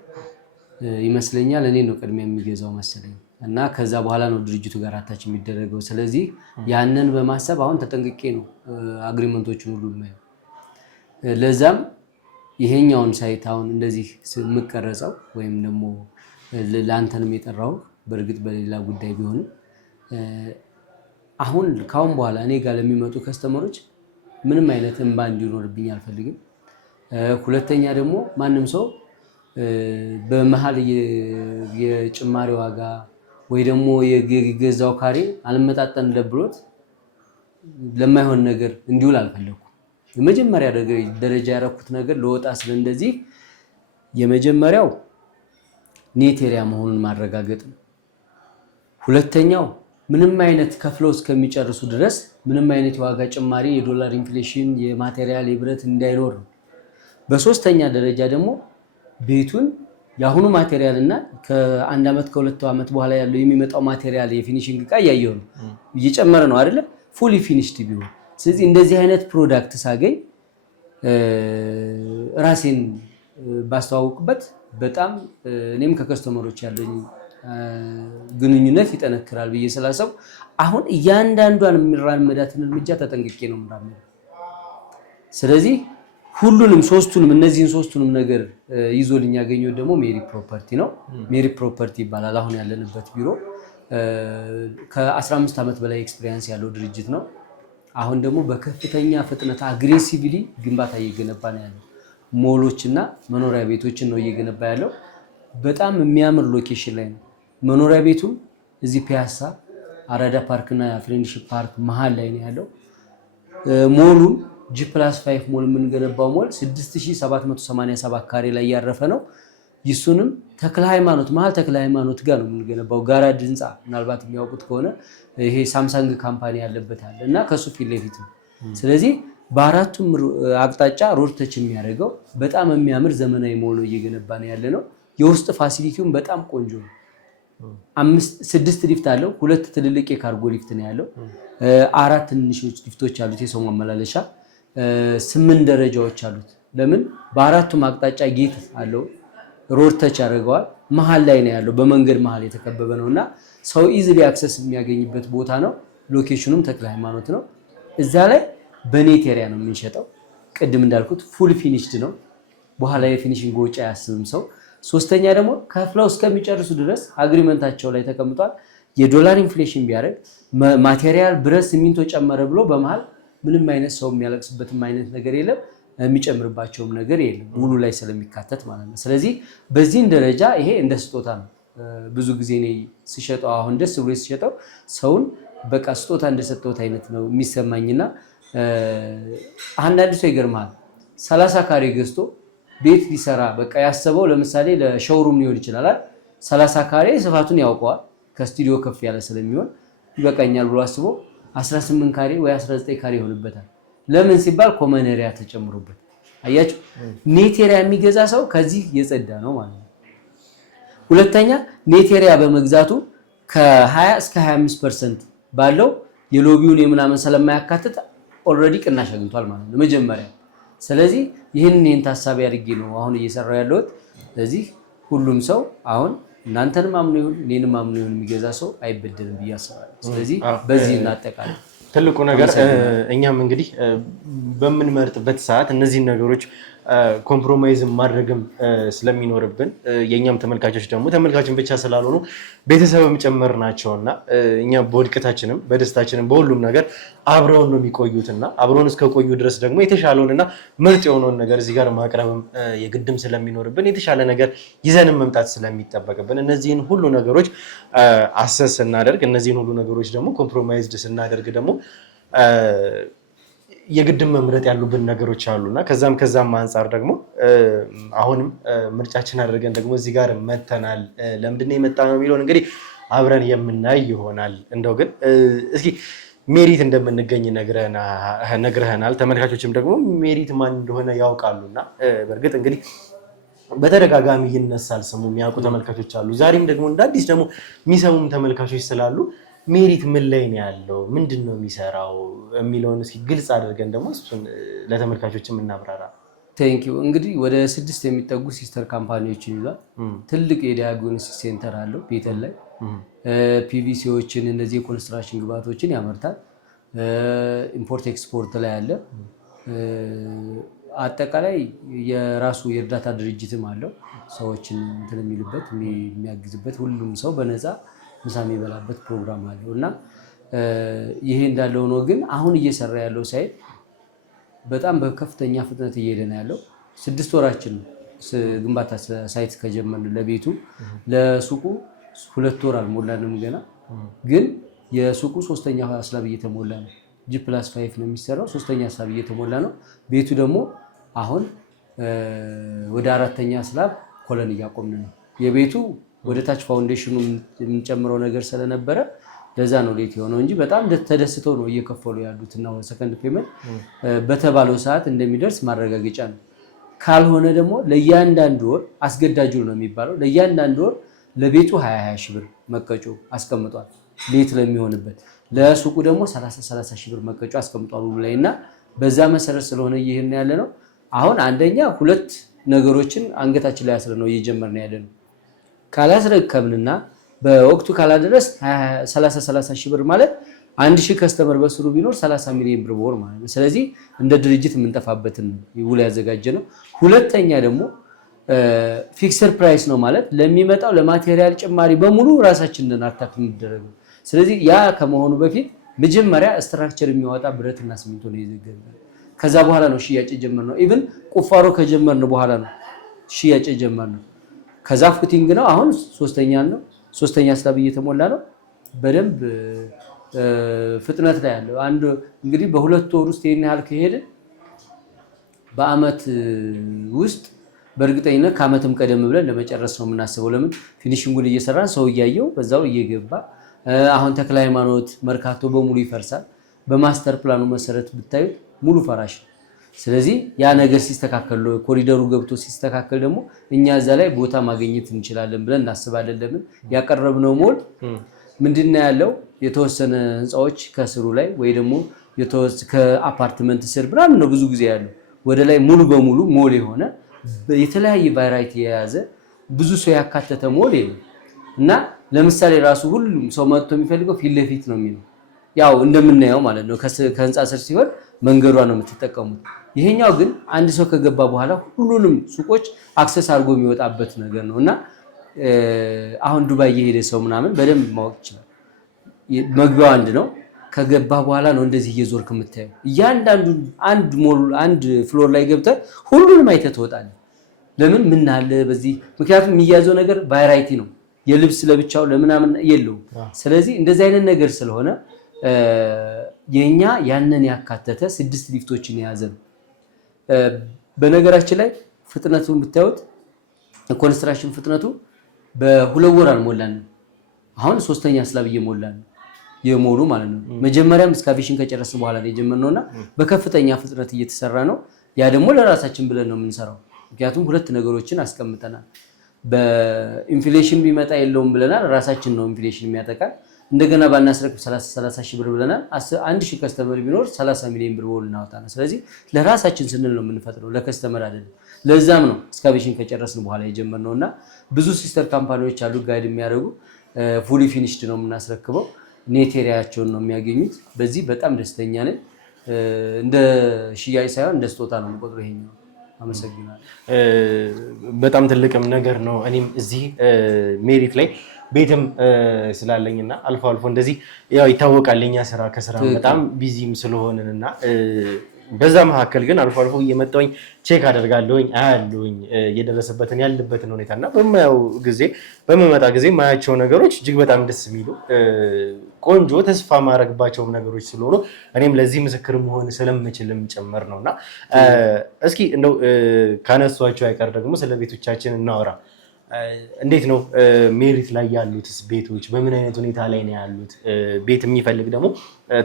ይመስለኛል እኔ ነው ቅድሚያ የሚገዛው መሰለኝ እና ከዛ በኋላ ነው ድርጅቱ ጋር አታች የሚደረገው። ስለዚህ ያንን በማሰብ አሁን ተጠንቅቄ ነው አግሪመንቶችን ሁሉ የማየው። ለዛም ይሄኛውን ሳይት አሁን እንደዚህ የምቀረጸው ወይም ደግሞ ለአንተንም የጠራው በእርግጥ በሌላ ጉዳይ ቢሆንም አሁን ካሁን በኋላ እኔ ጋር ለሚመጡ ከስተመሮች ምንም አይነት እንባ እንዲኖርብኝ አልፈልግም። ሁለተኛ ደግሞ ማንም ሰው በመሃል የጭማሪ ዋጋ ወይ ደግሞ የገዛው ካሬ አልመጣጠን ለብሎት ለማይሆን ነገር እንዲውል አልፈለኩም። የመጀመሪያ ደረጃ ያደረኩት ነገር ለወጣ ስለ እንደዚህ የመጀመሪያው ኔት ኤሪያ መሆኑን ማረጋገጥ ነው። ሁለተኛው ምንም አይነት ከፍለው እስከሚጨርሱ ድረስ ምንም አይነት የዋጋ ጭማሪ፣ የዶላር ኢንፍሌሽን፣ የማቴሪያል የብረት እንዳይኖር ነው። በሶስተኛ ደረጃ ደግሞ ቤቱን የአሁኑ ማቴሪያል እና ከአንድ ዓመት ከሁለት ዓመት በኋላ ያለው የሚመጣው ማቴሪያል የፊኒሽንግ እቃ እያየሁ ነው፣ እየጨመረ ነው አይደለ? ፉሊ ፊኒሽድ ቢሆን። ስለዚህ እንደዚህ አይነት ፕሮዳክት ሳገኝ ራሴን ባስተዋውቅበት በጣም እኔም ከከስተመሮች ያለኝ ግንኙነት ይጠነክራል ብዬ ስላሰብኩ አሁን እያንዳንዷን የሚራመዳትን እርምጃ ተጠንቅቄ ነው የምራመደው። ስለዚህ ሁሉንም እነዚህን ሶስቱንም ነገር ይዞልኝ ያገኘው ደግሞ ሜሪ ፕሮፐርቲ ነው። ሜሪ ፕሮፐርቲ ይባላል አሁን ያለንበት ቢሮ። ከ15 ዓመት በላይ ኤክስፒሪየንስ ያለው ድርጅት ነው። አሁን ደግሞ በከፍተኛ ፍጥነት አግሬሲቭሊ ግንባታ እየገነባ ነው ያለው። ሞሎች እና መኖሪያ ቤቶችን ነው እየገነባ ያለው። በጣም የሚያምር ሎኬሽን ላይ ነው። መኖሪያ ቤቱም እዚህ ፒያሳ አራዳ ፓርክ እና ፍሬንድሺፕ ፓርክ መሃል ላይ ነው ያለው። ሞሉም G+5 ሞል የምንገነባው ሞል 6787 ካሬ ላይ ያረፈ ነው። ይሱንም ተክለ ሃይማኖት መሃል ተክለ ሃይማኖት ጋር ነው የምንገነባው። ጋራድ ህንፃ ምናልባት የሚያውቁት ከሆነ ይሄ ሳምሰንግ ካምፓኒ ያለበት አለ እና ከሱ ፊት ለፊት ነው። ስለዚህ በአራቱም አቅጣጫ ሮድ ተች የሚያደርገው በጣም የሚያምር ዘመናዊ ሞል እየገነባ ነው ያለ ነው። የውስጥ ፋሲሊቲውም በጣም ቆንጆ ነው። 6 ሊፍት አለው። 2 ትልልቅ የካርጎ ሊፍት ነው ያለው። 4 ትንሾች ሊፍቶች አሉት የሰው ማመላለሻ። 8 ደረጃዎች አሉት። ለምን በአራቱም አቅጣጫ ጌት አለው። ሮድ ተች ያደርገዋል። መሃል ላይ ነው ያለው። በመንገድ መሃል የተከበበ ነውና ሰው ኢዚሊ አክሰስ የሚያገኝበት ቦታ ነው። ሎኬሽኑም ተክለ ሃይማኖት ነው። እዛ ላይ በኔት ኤሪያ ነው የምንሸጠው። ቅድም እንዳልኩት ፉል ፊኒሽድ ነው። በኋላ የፊኒሽንግ ወጪ አያስብም ሰው። ሶስተኛ ደግሞ ከፍለው እስከሚጨርሱ ድረስ አግሪመንታቸው ላይ ተቀምጧል። የዶላር ኢንፍሌሽን ቢያደርግ ማቴሪያል ብረት ሲሚንቶ ጨመረ ብሎ በመሃል ምንም አይነት ሰው የሚያለቅስበትም አይነት ነገር የለም፣ የሚጨምርባቸውም ነገር የለም ውሉ ላይ ስለሚካተት ማለት ነው። ስለዚህ በዚህ ደረጃ ይሄ እንደ ስጦታ ነው። ብዙ ጊዜ እኔ ሲሸጠው አሁን ደስ ብሎ ሲሸጠው ሰውን በቃ ስጦታ እንደሰጠሁት አይነት ነው የሚሰማኝና አንዳንድ ሰው ይገርማል 30 ካሬ ገዝቶ ቤት ሊሰራ በቃ ያሰበው ለምሳሌ ለሾውሩም ሊሆን ይችላል 30 ካሬ ስፋቱን ያውቀዋል ከስቱዲዮ ከፍ ያለ ስለሚሆን ይበቃኛል ብሎ አስቦ 18 ካሬ ወይ 19 ካሬ ይሆንበታል። ለምን ሲባል ኮመነሪያ ተጨምሮበት። አያችሁ ኔቴሪያ የሚገዛ ሰው ከዚህ የጸዳ ነው ማለት ነው። ሁለተኛ ኔቴሪያ በመግዛቱ ከ20 እስከ 25% ባለው የሎቢውን የምናምን ስለማያካትት ኦልሬዲ ቅናሽ አግኝቷል ማለት ነው መጀመሪያ። ስለዚህ ይህንን ታሳቢ አድርጌ ነው አሁን እየሰራው ያለሁት። ስለዚህ ሁሉም ሰው አሁን እናንተንም አምኖ ይሁን እኔንም አምኖ ይሁን የሚገዛ ሰው አይበደልም ብዬ አስባለሁ። ስለዚህ በዚህ እናጠቃለን። ትልቁ ነገር እኛም እንግዲህ በምንመርጥበት ሰዓት እነዚህን ነገሮች ኮምፕሮማይዝ ማድረግም ስለሚኖርብን የኛም ተመልካቾች ደግሞ ተመልካችን ብቻ ስላልሆኑ ቤተሰብም ጭምር ናቸውና እኛ በውድቀታችንም በደስታችንም በሁሉም ነገር አብረውን ነው የሚቆዩትና አብረውን እስከቆዩ ድረስ ደግሞ የተሻለውንና ምርጥ የሆነውን ነገር እዚህ ጋር ማቅረብም የግድም ስለሚኖርብን የተሻለ ነገር ይዘንም መምጣት ስለሚጠበቅብን እነዚህን ሁሉ ነገሮች አሰስ ስናደርግ እነዚህን ሁሉ ነገሮች ደግሞ ኮምፕሮማይዝድ ስናደርግ ደግሞ የግድም መምረጥ ያሉብን ነገሮች አሉና ከዛም አንፃር ደግሞ አሁንም ምርጫችን አድርገን ደግሞ እዚህ ጋር መተናል። ለምንድነው የመጣ ነው የሚለውን እንግዲህ አብረን የምናይ ይሆናል። እንደው ግን እስኪ ሜሪት እንደምንገኝ ነግረህናል። ተመልካቾችም ደግሞ ሜሪት ማን እንደሆነ ያውቃሉና በእርግጥ እንግዲህ በተደጋጋሚ ይነሳል ስሙ የሚያውቁ ተመልካቾች አሉ። ዛሬም ደግሞ እንደ አዲስ ደግሞ የሚሰሙም ተመልካቾች ስላሉ ሜሪት ምን ላይ ነው ያለው ምንድን ነው የሚሰራው የሚለውን እስኪ ግልጽ አድርገን ደግሞ እሱን ለተመልካቾችም እናብራራ። ቴንኪው። እንግዲህ ወደ 6 የሚጠጉ ሲስተር ካምፓኒዎችን ይዟል። ትልቅ የዲያግኖሲስ ሴንተር አለው ቤተል ላይ። ፒቪሲዎችን እነዚህ የኮንስትራክሽን ግብዓቶችን ያመርታል። ኢምፖርት ኤክስፖርት ላይ አለ። አጠቃላይ የራሱ የእርዳታ ድርጅትም አለው። ሰዎችን እንትን የሚልበት የሚያግዝበት ሁሉም ሰው በነፃ ምሳ የሚበላበት ፕሮግራም አለው እና ይሄ እንዳለው ነው። ግን አሁን እየሰራ ያለው ሳይት በጣም በከፍተኛ ፍጥነት እየሄደ ነው ያለው። 6 ወራችን ግንባታ ሳይት ከጀመርን ለቤቱ ለሱቁ 2 ወር አልሞላንም ገና። ግን የሱቁ 3ኛ አስላብ እየተሞላ ነው። G+5 ነው የሚሰራው። 3ኛ አስላብ እየተሞላ ነው። ቤቱ ደግሞ አሁን ወደ 4ኛ አስላብ ኮለን እያቆምን ነው። የቤቱ ወደ ታች ፋውንዴሽኑ የምንጨምረው ነገር ስለነበረ ለዛ ነው ሌት የሆነው እንጂ በጣም ተደስተው ነው እየከፈሉ ያሉትና ሰከንድ ፔመንት በተባለው ሰዓት እንደሚደርስ ማረጋገጫ ነው። ካልሆነ ደግሞ ለእያንዳንዱ ወር አስገዳጁ ነው የሚባለው። ለእያንዳንዱ ወር ለቤቱ 20 ሺህ ብር መቀጮ አስቀምጧል ሌት ለሚሆንበት። ለሱቁ ደግሞ 30 ሺህ ብር መቀጮ አስቀምጧል ሁሉ ላይና በዛ መሰረት ስለሆነ ይሄን ያለ ነው። አሁን አንደኛ 2 ነገሮችን አንገታችን ላይ አስረ ነው እየጀመርን ያለ ነው። ካላስረከብንና በወቅቱ ካላደረስ 30 ሺህ ብር ማለት 1000 ከስተመር በስሩ ቢኖር 30 ሚሊዮን ብር በወር ማለት ነው። ስለዚህ እንደ ድርጅት የምንጠፋበትን ውል ያዘጋጀ ነው። ሁለተኛ ደግሞ ፊክስድ ፕራይስ ነው ማለት ለሚመጣው ለማቴሪያል ጭማሪ በሙሉ ራሳችንን አታክ እንደረገው። ስለዚህ ያ ከመሆኑ በፊት መጀመሪያ ስትራክቸር የሚያወጣ ብረትና ሲሚንቶ ነው ይዘገኛል። ከዛ በኋላ ነው ሽያጭ ጀመርነው። ኢቭን ቁፋሮ ከጀመርን በኋላ ነው ሽያጭ ጀመርነው። ከዛ ፉቲንግ ነው። አሁን 3ኛ ስላብ እየተሞላ ነው። በደንብ ፍጥነት ላይ ያለው አንድ እንግዲህ በ2 ወር ውስጥ ይሄን ያህል ከሄደ በአመት ውስጥ በእርግጠኝነት ከአመትም ቀደም ብለን ለመጨረስ ነው የምናስበው። ለምን ፊኒሺንጉን እየሰራን ሰው እያየው በዛው እየገባ አሁን ተክለ ሃይማኖት መርካቶ በሙሉ ይፈርሳል። በማስተር ፕላኑ መሰረት ብታዩት ሙሉ ፈራሽ። ስለዚህ ያ ነገር ሲስተካከል ኮሪደሩ ገብቶ ሲስተካከል ደግሞ እኛ እዛ ላይ ቦታ ማግኘት እንችላለን ብለን እናስባለን። ለምን ያቀረብነው ሞል ምንድነው ያለው የተወሰነ ህንጻዎች ከስሩ ላይ ወይ ደግሞ ከአፓርትመንት ስር ብራም ነው ብዙ ጊዜ ያለው ወደ ላይ ሙሉ በሙሉ ሞል የሆነ የተለያየ ቫራይቲ የያዘ ብዙ ሰው ያካተተ ሞል ነው እና ለምሳሌ ራሱ ሁሉም ሰው መጥቶ የሚፈልገው ፊት ለፊት ነው የሚለው ያው እንደምናየው ማለት ነው ከህንፃ ስር ሲሆን መንገዷ ነው የምትጠቀሙት። ይሄኛው ግን አንድ ሰው ከገባ በኋላ ሁሉንም ሱቆች አክሰስ አድርጎ የሚወጣበት ነገር ነው እና አሁን ዱባይ የሄደ ሰው ምናምን በደንብ ማወቅ ይችላል። መግቢያው አንድ ነው። ከገባ በኋላ ነው እንደዚህ እየዞርክ የምታየው። እያንዳንዱ አንድ ፍሎር ላይ ገብተህ ሁሉንም አይተህ ትወጣለህ። ለምን ምን አለ በዚህ? ምክንያቱም የሚያዘው ነገር ቫራይቲ ነው። የልብስ ለብቻው ለምናምን የለውም። ስለዚህ እንደዚህ አይነት ነገር ስለሆነ የኛ ያንን ያካተተ 6 ሊፍቶችን የያዘ ነው። በነገራችን ላይ ፍጥነቱን ብታዩት ኮንስትራክሽን ፍጥነቱ በ2 ወር አልሞላንም። አሁን 3ኛ ስላብ እየሞላን ነው የሞሉ ማለት ነው። መጀመሪያም ኤክስካቬሽን ከጨረስን በኋላ ነው የጀመርነውና በከፍተኛ ፍጥነት እየተሰራ ነው። ያ ደግሞ ለራሳችን ብለን ነው የምንሰራው። ምክንያቱም 2 ነገሮችን አስቀምጠናል። በኢንፍሌሽን ቢመጣ የለውም ብለናል። ራሳችን ነው ኢንፍሌሽን የሚያጠቃል። እንደገና ባናስረክብ 30 ሺህ ብር ብለናል። 1000 ከስተመር ቢኖር 30 ሚሊዮን ብር ወል እናወጣና። ስለዚህ ለራሳችን ስንል ነው የምንፈጥረው፣ ለከስተመር አይደለም። ለዛም ነው ኤክስካቬሽን ከጨረስን በኋላ የጀመርነውና ብዙ ሲስተር ካምፓኒዎች አሉ ጋይድ የሚያደርጉ ፉሊ ፊኒሽድ ነው የምናስረክበው። ኔቴሪያቸውን ነው የሚያገኙት። በዚህ በጣም ደስተኛ ነኝ። እንደ ሽያጭ ሳይሆን እንደ ስጦታ ነው የምቆጥረው ይሄኛው። አመሰግናለሁ። በጣም ትልቅም ነገር ነው። እኔም እዚህ ሜሪት ላይ ቤትም ስላለኝና አልፎ አልፎ እንደዚህ ያው ይታወቃል የኛ ስራ ከስራ በጣም ቢዚም ስለሆነና በዛ መካከል ግን አልፎ አልፎ እየመጣሁኝ ቼክ አደርጋለሁኝ አያለሁኝ የደረሰበትን ያለበትን ሁኔታና በመመጣ ጊዜ ማያቸው ነገሮች እጅግ በጣም ደስ የሚሉ ቆንጆ ተስፋ ማድረግባቸውም ነገሮች ስለሆኑ እኔም ለዚህ ምስክር መሆን ስለምችልም ጭምር ነውና እስኪ እንደው ካነሷቸው አይቀር ደግሞ ስለ ቤቶቻችን እናወራ። እንዴት ነው ሜሪት ላይ ያሉት ቤቶች በምን አይነት ሁኔታ ላይ ነው ያሉት? ቤት የሚፈልግ ደግሞ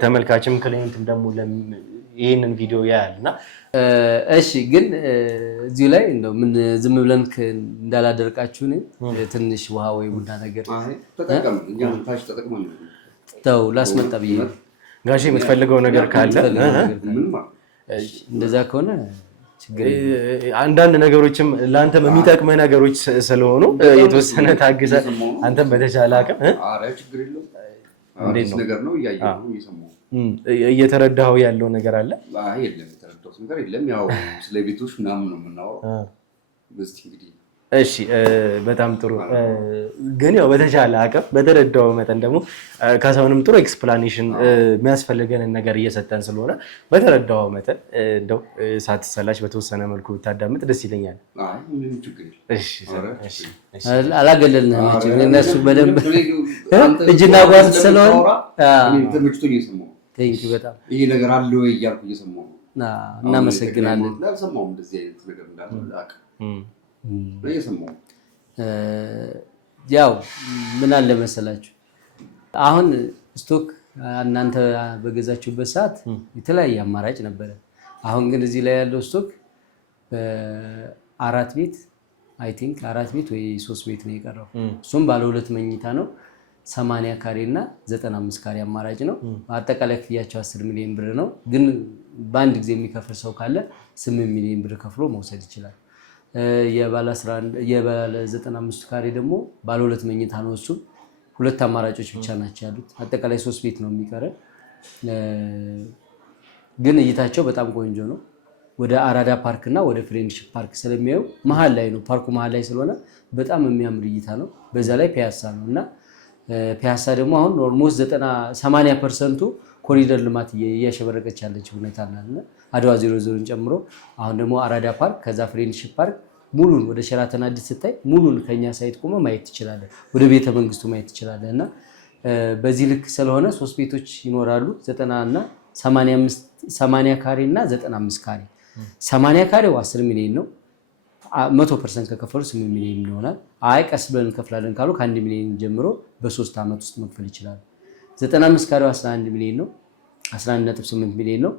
ተመልካችም ክሊየንትም ደግሞ ይሄንን ቪዲዮ ያያልና እሺ። ግን እዚሁ ላይ እንደው ምን ዝም ብለን እንዳላደርቃችሁ ነው ትንሽ ውሃ ወይ ቡና ነገር ተጠቀም እኛም ታሽ ተጠቅመን ተው ላስመጣ ብዬ ጋሼ የምትፈልገው ነገር ካለ እንደዛ ከሆነ አንዳንድ ነገሮችም ለአንተ የሚጠቅመህ ነገሮች ስለሆኑ የተወሰነ ታግሰህ አንተም በተቻለ አቅም ችግር የለውም። አዲስ ነገር ነው እያየሁ እየሰማሁ እየተረዳኸው ያለው ነገር አለ? አይ የለም፣ የተረዳሁት ነገር የለም። ያው ስለ ቤቶች ምናምን ነው የምናወራው። በዚህ እንግዲህ እሺ፣ በጣም ጥሩ። ግን ያው በተቻለ አቅም በተረዳው መጠን ደግሞ ካሳሁንም ጥሩ ኤክስፕላኔሽን የሚያስፈልገንን ነገር እየሰጠን ስለሆነ በተረዳው መጠን እንደው ሳትሰላች በተወሰነ መልኩ ብታዳምጥ ደስ ይለኛል። አይ ምንም ችግር የለም። እሺ፣ አላገለልንም እንጂ እነሱ በደንብ እጅና ጓንት ስለሆነ ተመችቶኝ እየሰማሁ ቴንኪው በጣም ይሄ ነገር አለ ወይ እያልኩ እየሰማሁ እናመሰግናለን። አልሰማሁም እንደዚህ አይነት ነገር እንዳለ እየሰማሁ ያው ምን አለ መሰላችሁ አሁን ስቶክ እናንተ በገዛችሁበት ሰዓት የተለያየ አማራጭ ነበረ። አሁን ግን እዚህ ላይ ያለው ስቶክ በ4 ቤት አይ ቲንክ 4 ቤት ወይ 3 ቤት ነው የቀረው። እሱም ባለ 2 መኝታ ነው። 80 ካሬ እና 95 ካሬ አማራጭ ነው። አጠቃላይ ክፍያቸው 10 ሚሊዮን ብር ነው። ግን በአንድ ጊዜ የሚከፍል ሰው ካለ 8 ሚሊዮን ብር ከፍሎ መውሰድ ይችላል። የባለ 95 ካሬ ደግሞ ባለ 2 መኝታ ነው። እሱ 2 አማራጮች ብቻ ናቸው ያሉት። አጠቃላይ 3 ቤት ነው የሚቀረው። ግን እይታቸው በጣም ቆንጆ ነው። ወደ አራዳ ፓርክ እና ወደ ፍሬንድሺፕ ፓርክ ስለሚያዩ መሀል ላይ ነው። ፓርኩ መሀል ላይ ስለሆነ በጣም የሚያምር እይታ ነው። በዛ ላይ ፒያሳ ነው እና ፒያሳ ደግሞ አሁን ኦልሞስት 80% ኮሪደር ልማት እያሸበረቀች ያለች ሁኔታ አለና አድዋ 00ን ጨምሮ አሁን ደግሞ አራዳ ፓርክ ከዛ ፍሬንድሺፕ ፓርክ ሙሉን ወደ ሸራተን አዲስ ስታይ ሙሉን ከኛ ሳይት ቆመ ማየት ትችላለህ። ወደ ቤተ መንግስቱ ማየት ትችላለህ እና በዚህ ልክ ስለሆነ 3 ቤቶች ይኖራሉ። 90 እና 80 ካሬ እና 95 ካሬ 80 ካሬው 10 ሚሊዮን ነው። 100% ከከፈሉ 8 ሚሊዮን ይሆናል። አይ ቀስ ብለን እንከፍላለን ካሉ ከ1 ሚሊዮን ጀምሮ በ3 ዓመት ውስጥ መክፈል ይችላል። 95 ካሬው 11 ሚሊዮን ነው። 11.8 ሚሊዮን ነው።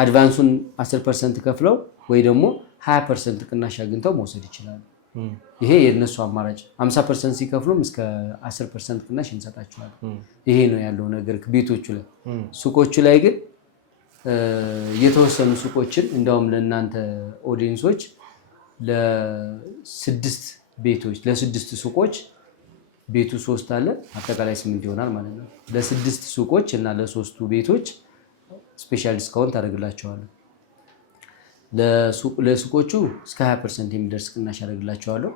አድቫንሱን 10% ከፍለው ወይ ደግሞ 20% ቅናሽ አግኝተው መውሰድ ይችላሉ። ይሄ የነሱ አማራጭ 50% ሲከፍሉም እስከ 10% ቅናሽ እንሰጣቸዋለን። ይሄ ነው ያለው ነገር ቤቶቹ ላይ። ሱቆቹ ላይ ግን የተወሰኑ ሱቆችን እንደውም ለእናንተ ኦዲየንሶች ለ6 ቤቶች ለ6 ሱቆች ቤቱ 3 አለ አጠቃላይ 8 ይሆናል ማለት ነው። ለ6 ሱቆች እና ለ3ቱ ቤቶች ስፔሻል ዲስካውንት አደርግላቸዋለሁ። ለሱቆቹ እስከ 20% የሚደርስ ቅናሽ አደርግላቸዋለሁ።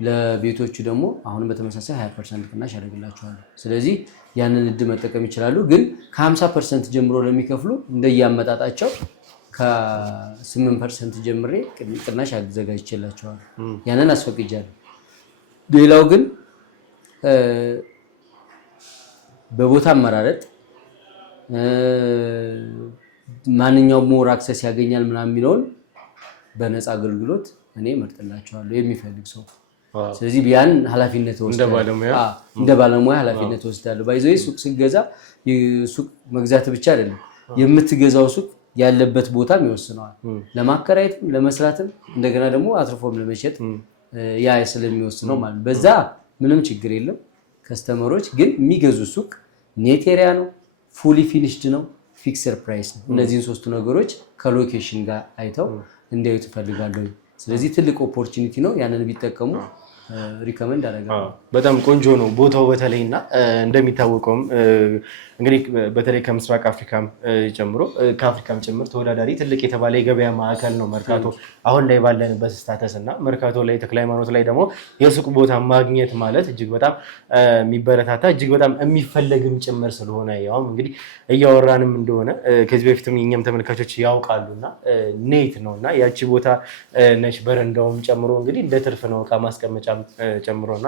ለቤቶቹ ደግሞ አሁን በተመሳሳይ 20% ቅናሽ አደርግላቸዋለሁ። ስለዚህ ያንን እድል መጠቀም ይችላሉ። ግን ከ50% ጀምሮ ለሚከፍሉ እንደየአመጣጣቸው ከ8% ጀምሬ ቅናሽ አዘጋጅቼላቸዋለሁ። ያንን አስፈቅጃለሁ። ሌላው ግን በቦታ አመራረጥ ማንኛውም ሞር አክሰስ ያገኛል ምናምን የሚለውን በነፃ አገልግሎት እኔ እመርጥላቸዋለሁ የሚፈልግ ሰው። ስለዚህ ያን ኃላፊነት ወስዳለሁ፣ እንደ ባለሙያ ኃላፊነት ወስዳለሁ። ባይዘይ ሱቅ ሲገዛ ሱቅ መግዛት ብቻ አይደለም የምትገዛው ሱቅ ያለበት ቦታም ይወስነዋል። ለማከራየትም ለመስራትም እንደገና ደግሞ አትርፎም ለመሸጥ ያ ስለሚወስነው ማለት በዛ ምንም ችግር የለም። ከስተመሮች ግን የሚገዙ ሱቅ ኔት ኤሪያ ነው፣ ፉሊ ፊኒሽድ ነው፣ ፊክስድ ፕራይስ ነው። እነዚህን ሶስቱ ነገሮች ከሎኬሽን ጋር አይተው እንዲያዩ ትፈልጋለሁ። ስለዚህ ትልቅ ኦፖርቹኒቲ ነው። ያንን ቢጠቀሙ ሪከመንድ አደርጋለሁ። በጣም ቆንጆ ነው ቦታው በተለይና እንደሚታወቀውም እንግዲህ በተለይ ከምስራቅ አፍሪካም ጨምሮ ከአፍሪካም ጭምር ተወዳዳሪ ትልቅ የተባለ የገበያ ማዕከል ነው መርካቶ አሁን ላይ ባለንበት ስታተስ እና መርካቶ ላይ ተክለ ሃይማኖት ላይ ደግሞ የሱቅ ቦታ ማግኘት ማለት እጅግ በጣም የሚበረታታ እጅግ በጣም የሚፈለግም ጭምር ስለሆነ ያውም እንግዲህ እያወራንም እንደሆነ ከዚህ በፊትም የኛም ተመልካቾች ያውቃሉና ኔት ነውና ያቺ ቦታ ነች በረንዳውም ጨምሮ እንግዲህ እንደ ትርፍ ነው እቃ ማስቀመጫም ጨምሮና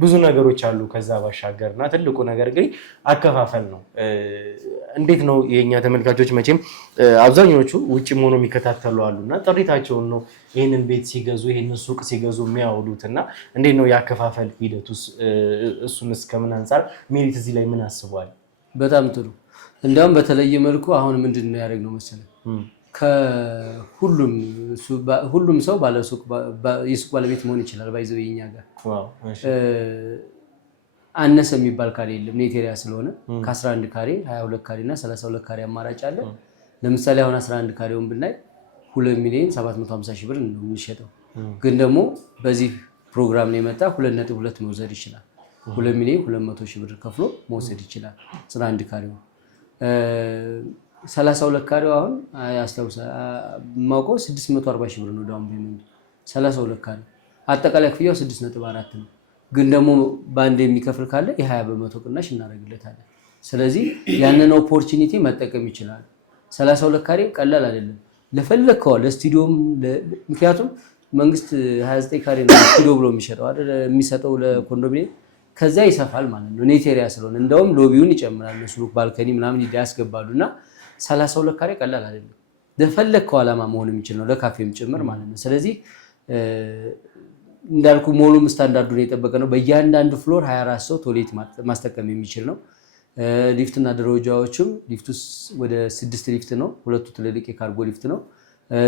ብዙ ነገሮች አሉ ከዛ ባሻገርና ትልቁ ነገር እንግዲህ አከፋፈል ነው። እንዴት ነው የኛ ተመልካቾች መቼም አብዛኞቹ ውጪ ሆኖ የሚከታተሉ አሉና ጥሪታቸውን ነው ይሄንን ቤት ሲገዙ ይሄንን ሱቅ ሲገዙ የሚያውሉትና እንዴት ነው ያከፋፈል ሂደቱስ? እሱንስ ከምን አንፃር ሜሪት እዚህ ላይ ምን አስቧል? በጣም ጥሩ። እንዲያውም በተለየ መልኩ አሁን ምንድነው ያደረግነው መሰለህ ሁሉም ሰው የሱቅ ባለቤት መሆን ይችላል። ባይዘው የኛ ጋር አነሰ የሚባል ካሬ የለም። ኔት ኤሪያ ስለሆነ ከ11 ካሬ 22 ካሬ እና 32 ካሬ አማራጭ አለ። ለምሳሌ አሁን 11 ካሬውን ብናይ 2,750,000 ብር ነው የሚሸጠው። ግን ደግሞ በዚህ ፕሮግራም ላይ የመጣ 2.2 መውሰድ ይችላል። 2,200,000 ብር ከፍሎ መውሰድ ይችላል 11 ካሬው። 32 ካሬው አሁን አስተውሳ ማውቀው 640,000 ብር ነው ዳውን ፔመንት 32 ካሬ። አጠቃላይ ክፍያው 6.4 ነው። ግን ደግሞ ባንድ የሚከፍል ካለ የ20% ቅናሽ እናደርግለታለን። ስለዚህ ያንን ኦፖርቹኒቲ መጠቀም ይችላል። 32 ካሬ ቀላል አይደለም። ለፈለከው ለስቱዲዮም ምክንያቱም መንግስት 29 ካሬ ነው ስቱዲዮ ብሎ የሚሸጠው አይደል የሚሰጠው ለኮንዶሚኒየም ከዛ ይሰፋል ማለት ነው። ኔት ኤሪያ ስለሆነ እንደውም ሎቢውን ይጨምራል እነሱ ባልከኒ ምናምን ያስገባሉና 32 ካሬ ቀላል አይደለም። ለፈለከው ዓላማ መሆን የሚችል ነው ለካፌም ጭምር ማለት ነው። ስለዚህ እንዳልኩ ሞሉም ስታንዳርዱን የጠበቀ ነው። በእያንዳንዱ ፍሎር 24 ሰው ቶይሌት ማስጠቀም የሚችል ነው። ሊፍትና ደረጃዎችም ሊፍቱስ ወደ 6 ሊፍት ነው። 2ቱ ትልልቅ የካርጎ ሊፍት ነው።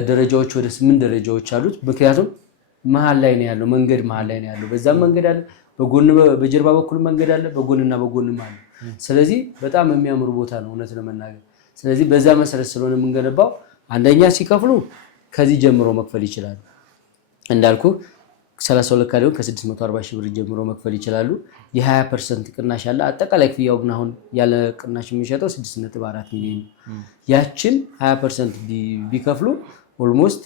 ደረጃዎች ወደ 8 ደረጃዎች አሉት። ምክንያቱም መሃል ላይ ነው ያለው መንገድ መሃል ላይ ነው ያለው። በዛም መንገድ አለ፣ በጀርባ በኩል መንገድ አለ፣ በጎንና በጎንም አለ። ስለዚህ በጣም የሚያምሩ ቦታ ነው እውነት ለመናገር። ስለዚህ በዛ መሰረት ስለሆነ የምንገነባው አንደኛ ሲከፍሉ ከዚህ ጀምሮ መክፈል ይችላሉ። እንዳልኩ 32 ካሬውን ከ640,000 ብር ጀምሮ መክፈል ይችላሉ። የ20% ቅናሽ አለ። አጠቃላይ ክፍያው ግን አሁን ያለ ቅናሽ የሚሸጠው 6.4 ሚሊዮን ነው። ያችን 20% ቢከፍሉ ኦልሞስት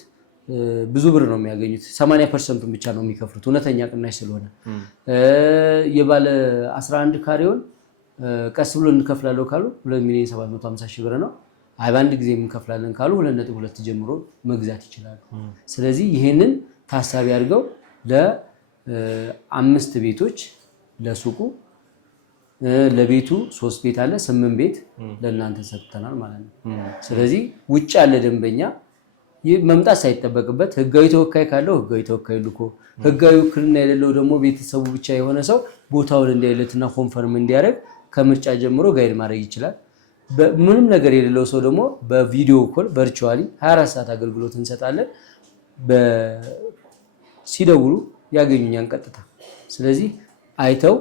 ብዙ ብር ነው የሚያገኙት። 80%ን ብቻ ነው የሚከፍሉት እውነተኛ ቅናሽ ስለሆነ። የባለ 11 ካሬውን ቀስ ብሎ እንከፍላለሁ ካሉ 2,750,000 ብር ነው። በአንድ ጊዜ እንከፍላለን ካሉ 2.2 ጀምሮ መግዛት ይችላሉ። ስለዚህ ይሄንን ታሳቢ አድርገው ለ5 ቤቶች ለሱቁ ለቤቱ 3 ቤት አለ 8 ቤት ለእናንተ ሰጥተናል ማለት ነው። ስለዚህ ውጭ ያለ ደንበኛ መምጣት ሳይጠበቅበት ህጋዊ ተወካይ ካለው ህጋዊ ተወካይ ልኮ ህጋዊ ውክልና የሌለው ደግሞ ቤተሰቡ ብቻ የሆነ ሰው ቦታውን እንዲያይለትና ኮንፈርም እንዲያደርግ ከምርጫ ጀምሮ ጋይድ ማድረግ ይችላል። ምንም ነገር የሌለው ሰው ደግሞ በቪዲዮ ኮል ቨርቹዋሊ 24 ሰዓት አገልግሎት እንሰጣለን። ሲደውሉ ያገኙኛን ቀጥታ። ስለዚህ አይተው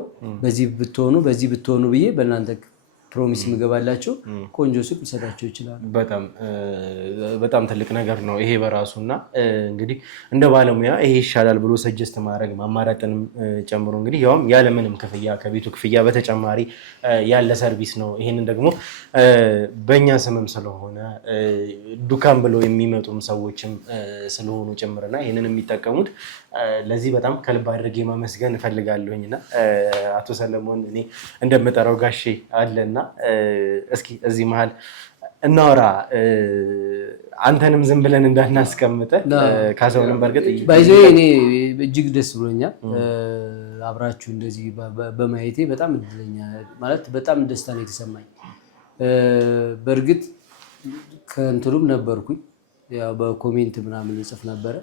በዚህ ብትሆኑ ብዬ በእናንተ ፕሮሚስ ምገባላቸው ቆንጆ ሱቅ ልሰጣቸው ይችላል። በጣም ትልቅ ነገር ነው ይሄ በራሱና እንግዲህ እንደ ባለሙያ ይሄ ይሻላል ብሎ ሰጀስት ማድረግ ማማራጥንም ጨምሮ እንግዲህ ያውም ያለ ምንም ክፍያ ከቤቱ ክፍያ በተጨማሪ ያለ ሰርቪስ ነው። ይሄንን ደግሞ በእኛ ስምም ስለሆነ ዱካን ብለው የሚመጡም ሰዎችም ስለሆኑ ጭምርና ይህንን የሚጠቀሙት ለዚህ በጣም ከልብ አድርጌ ማመስገን እፈልጋለሁኝና አቶ ሰለሞን እኔ እንደምጠራው ጋሼ አለና እስኪ እዚህ መሀል እናወራ። አንተንም ዝም ብለን እንዳናስቀምጠ ካሳውንም በርግጥ ባይዞ እኔ እጅግ ደስ ብሎኛል አብራችሁ እንደዚህ በማየቴ በጣም እድለኛ ማለት በጣም ደስታ ነው የተሰማኝ። በእርግጥ ከእንትኑም ነበርኩኝ ያው በኮሜንት ምናምን ጽፍ ነበረ።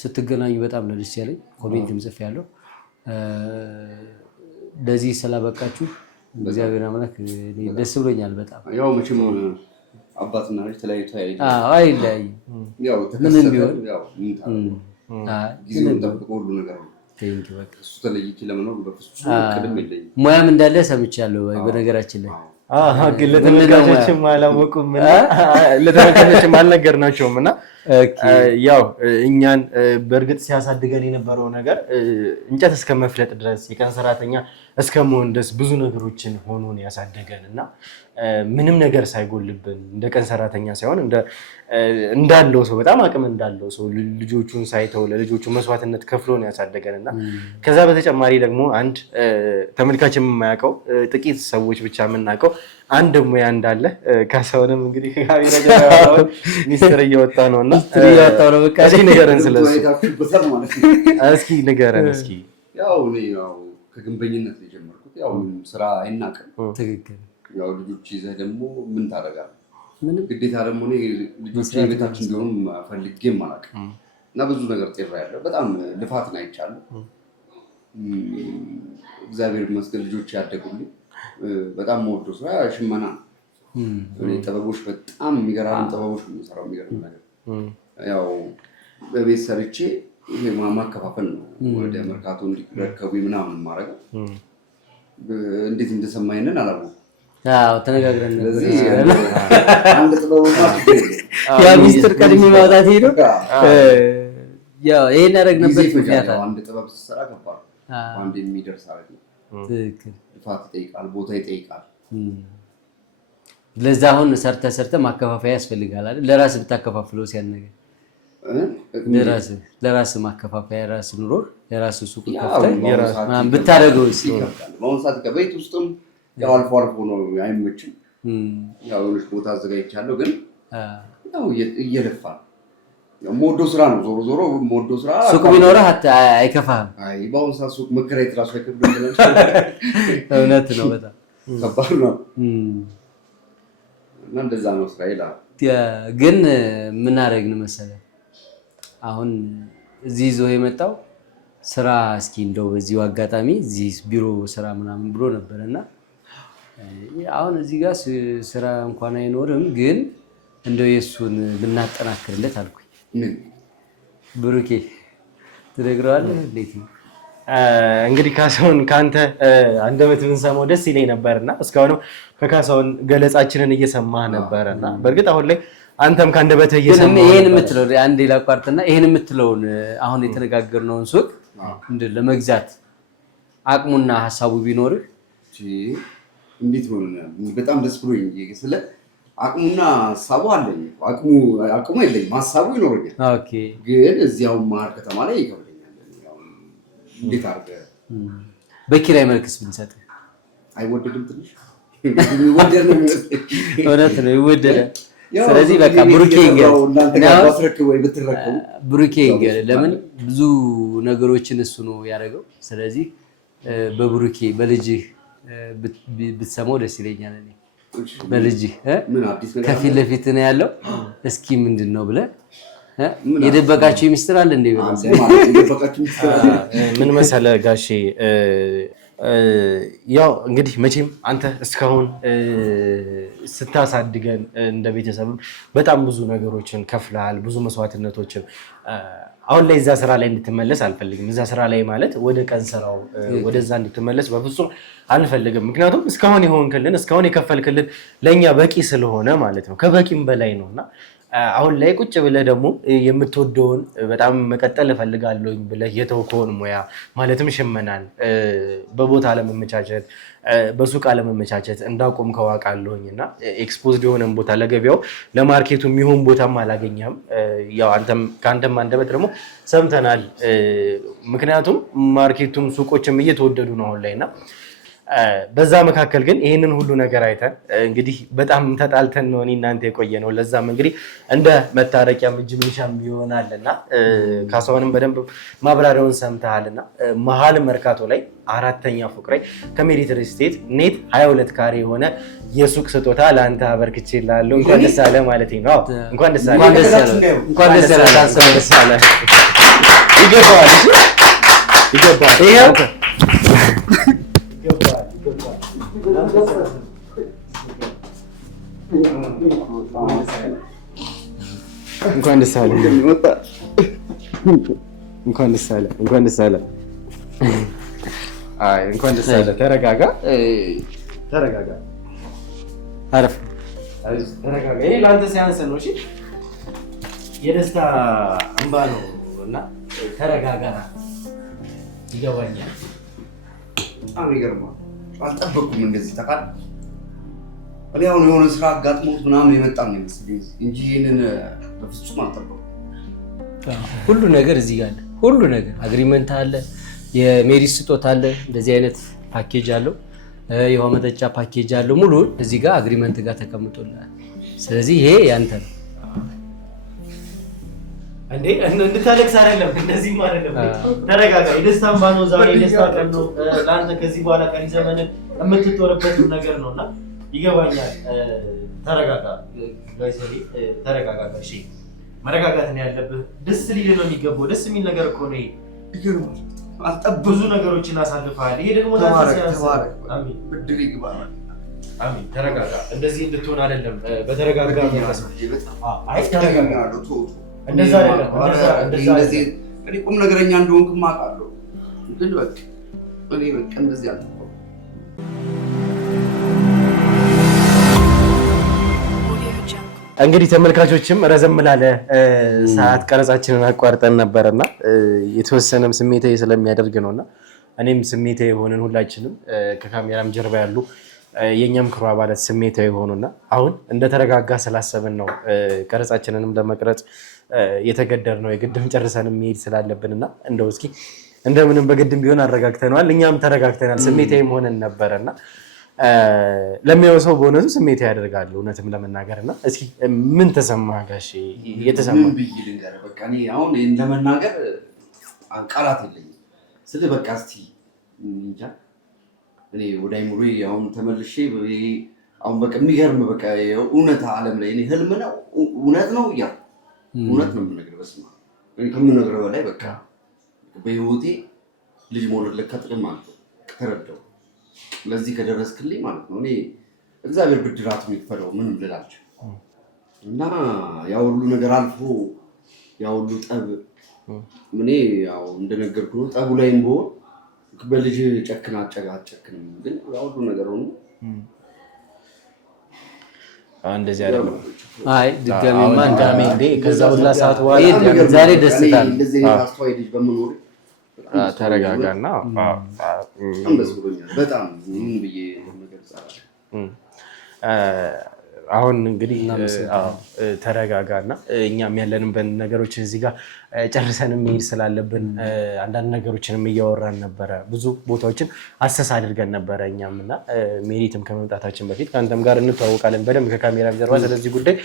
ስትገናኙ በጣም ነው ደስ ያለኝ። ኮሜንትም ጽፍ ያለው ለዚህ ስላበቃችሁ እግዚአብሔር አምላክ ደስ ብሎኛል በጣም። ያው መቼም አባትና ልጅ ተለያይቶ አይለያይም። ያው ምንም ቢሆን ጊዜውን ጠብቆ ሁሉ ነገር ነው። እሱ ተለይቼ ለመኖር በፍጹም ቅድም የለኝም። ሙያም እንዳለ ሰምቻለሁ በነገራችን ላይ ግን ለተመልካቾችም አላወቁም እና ለተመልካቾችም አልነገርናቸውም እና ያው እኛን በእርግጥ ሲያሳድገን የነበረው ነገር እንጨት እስከ መፍለጥ ድረስ የቀን ሰራተኛ እስከ መሆን ድረስ ብዙ ነገሮችን ሆኖን ያሳደገን እና ምንም ነገር ሳይጎልብን እንደ ቀን ሰራተኛ ሳይሆን እንዳለው ሰው በጣም አቅም እንዳለው ሰው ልጆቹን ሳይተው ለልጆቹ መስዋዕትነት ከፍሎ ነው ያሳደገን እና ከዛ በተጨማሪ ደግሞ አንድ ተመልካች የማያውቀው ጥቂት ሰዎች ብቻ የምናውቀው አንድ ሙያ እንዳለ ካሳውንም እንግዲህ ሚስጥር እየወጣ ነው እና እስኪ ንገረን ስለሱ። እስኪ ንገረን እስኪ። ያው ከግንበኝነት ነው የጀመርኩት። ያው ስራ አይናቅም። ትክክል። ያው ልጆች ይዘህ ደግሞ ምን ታደርጋለህ? ግዴታ ደግሞ ልጆች ቤታችን እንዲሆኑ ፈልጌም አላውቅም እና ብዙ ነገር ጤራያለሁ። በጣም ልፋትን አይቻለሁ። እግዚአብሔር ይመስገን ልጆች ያደጉልኝ። በጣም የምወደው ስራ ሽመና ነው። ጥበቦች በጣም የሚገራርም ጥበቦች ነው የምሰራው። የሚገርም ነገር ያው በቤት ሰርቼ ይሄ ማከፋፈል ነው ወደ መርካቶ እንዲረከቡ ምናምን ማድረግ። እንዴት እንደሰማኝንን አላወኩም። ተነጋግረን አንድ ጥበብ ያ ሚስጥር ቀድሜ ማውጣት ሄዶ ያው ይሄን ያደረግ ነበር። ምክንያት አንድ ጥበብ ስትሰራ ከባድ አንድ የሚደርስ አረግ ነው። ትክክል። ልፋት ይጠይቃል፣ ቦታ ይጠይቃል። ለዛ አሁን ሰርተ ማከፋፈያ ያስፈልጋል አይደል? ለራስህ ብታከፋፍለው ሲያነገ ለራስህ ማከፋፈያ ራስ ኑሮ የራስህ ሱቅ ከፍተህ ብታደርገው በአሁኑ ሰዓት ከቤት ውስጥም ያው አልፎ አልፎ ነው አይመችም። ያው የሆነች ቦታ አዘጋጅቻለሁ፣ ግን ያው እየለፋ ያው የምወደው ስራ ነው። ዞሮ የምወደው ስራ ሱቅ ቢኖርህ አይከፋህም። አይ በአሁኑ ሰዓት ሱቅ መከራየት እራሱ አይከብድም። እውነት ነው፣ በጣም ከባድ ነው እና እንደዛ ነው ስራ ይላል። ግን ምን አደረግን መሰለህ አሁን እዚህ ይዞ የመጣው ስራ እስኪ እንደው በዚሁ አጋጣሚ እዚህ ቢሮ ስራ ምናምን ብሎ ነበርና አሁን እዚህ ጋር ስራ እንኳን አይኖርም፣ ግን እንደው የሱን ብናጠናክርለት አልኩኝ። ብሩኬ ትነግረዋለህ? እንዴት ነው እንግዲህ ካሳውን ከአንተ አንደበት ብንሰማው ደስ ይለኝ ነበርና እስካሁንም ከካሳውን ገለጻችንን እየሰማህ ነበርና በእርግጥ አሁን ላይ አንተም ከአንደበትህ እየሰማህ ይሄን የምትለው አንዴ ላቋርጥና ይሄን የምትለውን አሁን የተነጋገርነውን ሱቅ ለመግዛት አቅሙና ሀሳቡ ቢኖርህ እንዴት ሆነ? በጣም ደስ ብሎኝ ስለ አቅሙና ሀሳቡ አለኝ። አቅሙ የለኝም፣ ሀሳቡ ይኖረኛል። ኦኬ። ግን እዚያው መሀል ከተማ ላይ ይከብደኛል። እንዴት አድርገህ በኪራይ መልክስ ብንሰጥህ አይወደድም? ትንሽ ይወደድ ነው። እውነት ነው፣ ይወደዳል። ስለዚህ በቃ ብሩኬ ለምን ብዙ ነገሮችን እሱ ነው ያደረገው። ስለዚህ በብሩኬ በልጅህ ብትሰማው ደስ ይለኛል። እኔ በልጅህ ከፊት ለፊት ነው ያለው። እስኪ ምንድን ነው ብለህ የደበቃችሁ ሚስጥር አለ እንዴ? ምን መሰለህ ጋሼ ያው እንግዲህ መቼም አንተ እስካሁን ስታሳድገን እንደ ቤተሰብም በጣም ብዙ ነገሮችን ከፍለሃል፣ ብዙ መስዋዕትነቶችን። አሁን ላይ እዛ ስራ ላይ እንድትመለስ አልፈልግም። እዛ ስራ ላይ ማለት ወደ ቀን ስራው ወደዛ እንድትመለስ በፍጹም አልፈልግም። ምክንያቱም እስካሁን የሆንክልን እስካሁን የከፈልክልን ለእኛ በቂ ስለሆነ ማለት ነው፣ ከበቂም በላይ ነው እና አሁን ላይ ቁጭ ብለህ ደግሞ የምትወደውን በጣም መቀጠል እፈልጋለሁኝ ብለህ የተውከውን ሙያ ማለትም ሽመናን በቦታ አለመመቻቸት፣ በሱቅ አለመመቻቸት እንዳቆም ከዋቃለሁኝ እና ኤክስፖዝድ የሆነን ቦታ ለገበያው ለማርኬቱ የሚሆን ቦታም አላገኘህም። ያው ከአንተም አንደበት ደግሞ ሰምተናል። ምክንያቱም ማርኬቱም ሱቆችም እየተወደዱ ነው አሁን ላይ እና በዛ መካከል ግን ይህንን ሁሉ ነገር አይተን እንግዲህ በጣም ተጣልተን ነው እናንተ የቆየ ነው። ለዛም እንግዲህ እንደ መታረቂያም እጅ መንሻም ይሆናል እና ካሳሁንም በደንብ ማብራሪያውን ሰምተሃልና መሀል መርካቶ ላይ 4ኛ ፎቅ ላይ ከሜሪት ሪል ስቴት ኔት 22 ካሬ የሆነ የሱቅ ስጦታ ለአንተ አበርክቼልሃለሁ። እንኳን ደስ አለህ ማለት ነው። እንኳን ደስ አለህ። ይገባዋል። ይሄው እንኳን ደስ አለህ። እንኳን ደስ አለህ። እንኳን ደስ አለህ። አይ እንኳን ደስ አለህ። ተረጋጋ፣ ተረጋጋ፣ አረፍ፣ ተረጋጋ። ይሄ ለአንተ ሲያንስ ነው። እሺ የደስታ እንባ ነው እና ተረጋጋ። ይገባኛል። በጣም ይገርማል። አልጠበኩም እንደዚህ ተቃል እኔ አሁን የሆነ ስራ አጋጥሞት ምናምን የመጣ ነው የሚመስለኝ እንጂ ይሄንን በፍጹም አልጠበኩም። ሁሉ ነገር እዚህ ጋር አለ። ሁሉ ነገር አግሪመንት አለ፣ የሜሪት ስጦታ አለ፣ እንደዚህ አይነት ፓኬጅ አለው፣ የውሃ መጠጫ ፓኬጅ አለው። ሙሉ እዚህ ጋር አግሪመንት ጋር ተቀምጦልሃል። ስለዚህ ይሄ ያንተ ነው። እንዴ እንድታለቅስ አይደለም፣ እንደዚህም አይደለም። ተረጋጋ። የደስታ እንባ ነው ዛሬ፣ የደስታ ቀን ነው ለአንተ። ከዚህ በኋላ ቀሪ ዘመንን የምትጦርበት ነገር ነውና ይገባኛል። ተረጋጋ ጋይሰሪ፣ ተረጋጋ። እሺ መረጋጋት ነው ያለብህ። ደስ ሊል ነው የሚገባው። ደስ የሚል ነገር እኮ ነው ይሄ። ብዙ ነገሮችን አሳልፈሃል። ይሄ ደግሞ ተባረክ። አሜን። ብድር ይግባል። አሜን። ተረጋጋ። እንደዚህ እንድትሆን አይደለም። በተረጋጋ መንፈስ አይ ተረጋጋ። እንደዛ አይደለም። እንደዚህ እኔ ቁም ነገረኛ እንደሆንክ ማውቃለሁ፣ ግን በቃ እኔ በቃ እንደዚህ አለ። እንግዲህ ተመልካቾችም ረዘም ላለ ሰዓት ቀረጻችንን አቋርጠን ነበርና የተወሰነም ስሜታዊ ስለሚያደርግ ነውና እኔም ስሜታዊ የሆንን ሁላችንም ከካሜራም ጀርባ ያሉ የኛም ክሩ አባላት ስሜታዊ የሆኑና አሁን እንደተረጋጋ ስላሰብን ነው ቀረጻችንንም ለመቅረጽ የተገደር ነው። የግድም ጨርሰን መሄድ ስላለብንና እንደው እስኪ እንደምንም በግድም ቢሆን አረጋግተናል። እኛም ተረጋግተናል። ስሜታዊም ሆነን ነበርና ለሚያው ሰው በእውነቱ ስሜት ያደርጋሉ እውነትም ለመናገርና እስኪ ምን ተሰማህ ጋሼ? የተሰማህ ምን ብዬ ልንገርህ? በቃ እኔ አሁን ለመናገር ቃላት የለኝም። ስለዚህ በቃ እስቲ እንጃ እኔ ወደ አይምሮዬ አሁን ተመልሼ አሁን በቃ የሚገርም በቃ እውነት ዓለም ላይ እኔ ህልም ነው እውነት ነው ያ እውነት ነው የምነግርህ። በስመ አብ እኔ ከምነግርህ በላይ በቃ በህይወቴ ልጅ መውለድ ለካ ጥቅም አለው ከተረዳሁ ለዚህ ከደረስክልኝ ማለት ነው። እኔ እግዚአብሔር ብድራት የሚከፈለው ምንም ልላችሁ እና ያ ሁሉ ነገር አልፎ ያ ሁሉ ጠብ እኔ ያው እንደነገርኩህ ነው። ጠቡ ላይም ብሆን በልጅ ጨክና አጨክንም፣ ግን ያ ሁሉ ነገር ሆኖ እንደዚህ አይደለም። አይ ድጋሜማ እንዳሜ እንዴ ከዛ ሁላ ሰዓት በኋላ ዛሬ ደስታል እንደዚህ አስተዋይ ልጅ በመኖር ተረጋጋና በጣም ምን ብዬ ነገር ጻፈ። አሁን እንግዲህ ተረጋጋና እኛም ያለንበት ነገሮች እዚህ ጋር ጨርሰን መሄድ ስላለብን አንዳንድ ነገሮችንም እያወራን ነበረ። ብዙ ቦታዎችን አሰስ አድርገን ነበረ እኛም እና ሜሪትም ከመምጣታችን በፊት ከአንተም ጋር እንተዋወቃለን በደንብ ከካሜራ ጀርባ። ስለዚህ ጉዳይ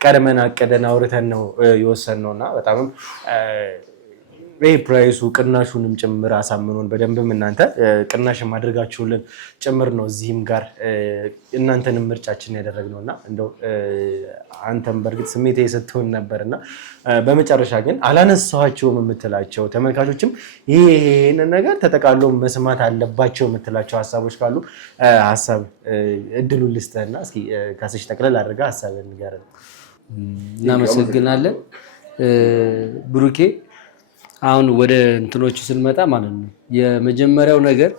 ቀድመን አቅደን አውርተን ነው የወሰንነው እና በጣም ፕራይሱ ቅናሹንም ጭምር አሳምኖን በደንብም እናንተ ቅናሽ ማድረጋችሁልን ጭምር ነው እዚህም ጋር እናንተንም ምርጫችን ያደረግነው እና እንደው አንተም በእርግጥ ስሜቴ ስትሆን ነበርና በመጨረሻ ግን አላነሳኋቸውም የምትላቸው ተመልካቾችም ይሄንን ነገር ተጠቃሎ መስማት አለባቸው የምትላቸው ሀሳቦች ካሉ ሀሳብ እድሉን ልስጥህና እስኪ ካስሽ ጠቅለል አድርጋ ሀሳብን ንገረን። እናመሰግናለን ብሩኬ። አሁን ወደ እንትኖቹ ስንመጣ ማለት ነው የመጀመሪያው ነገር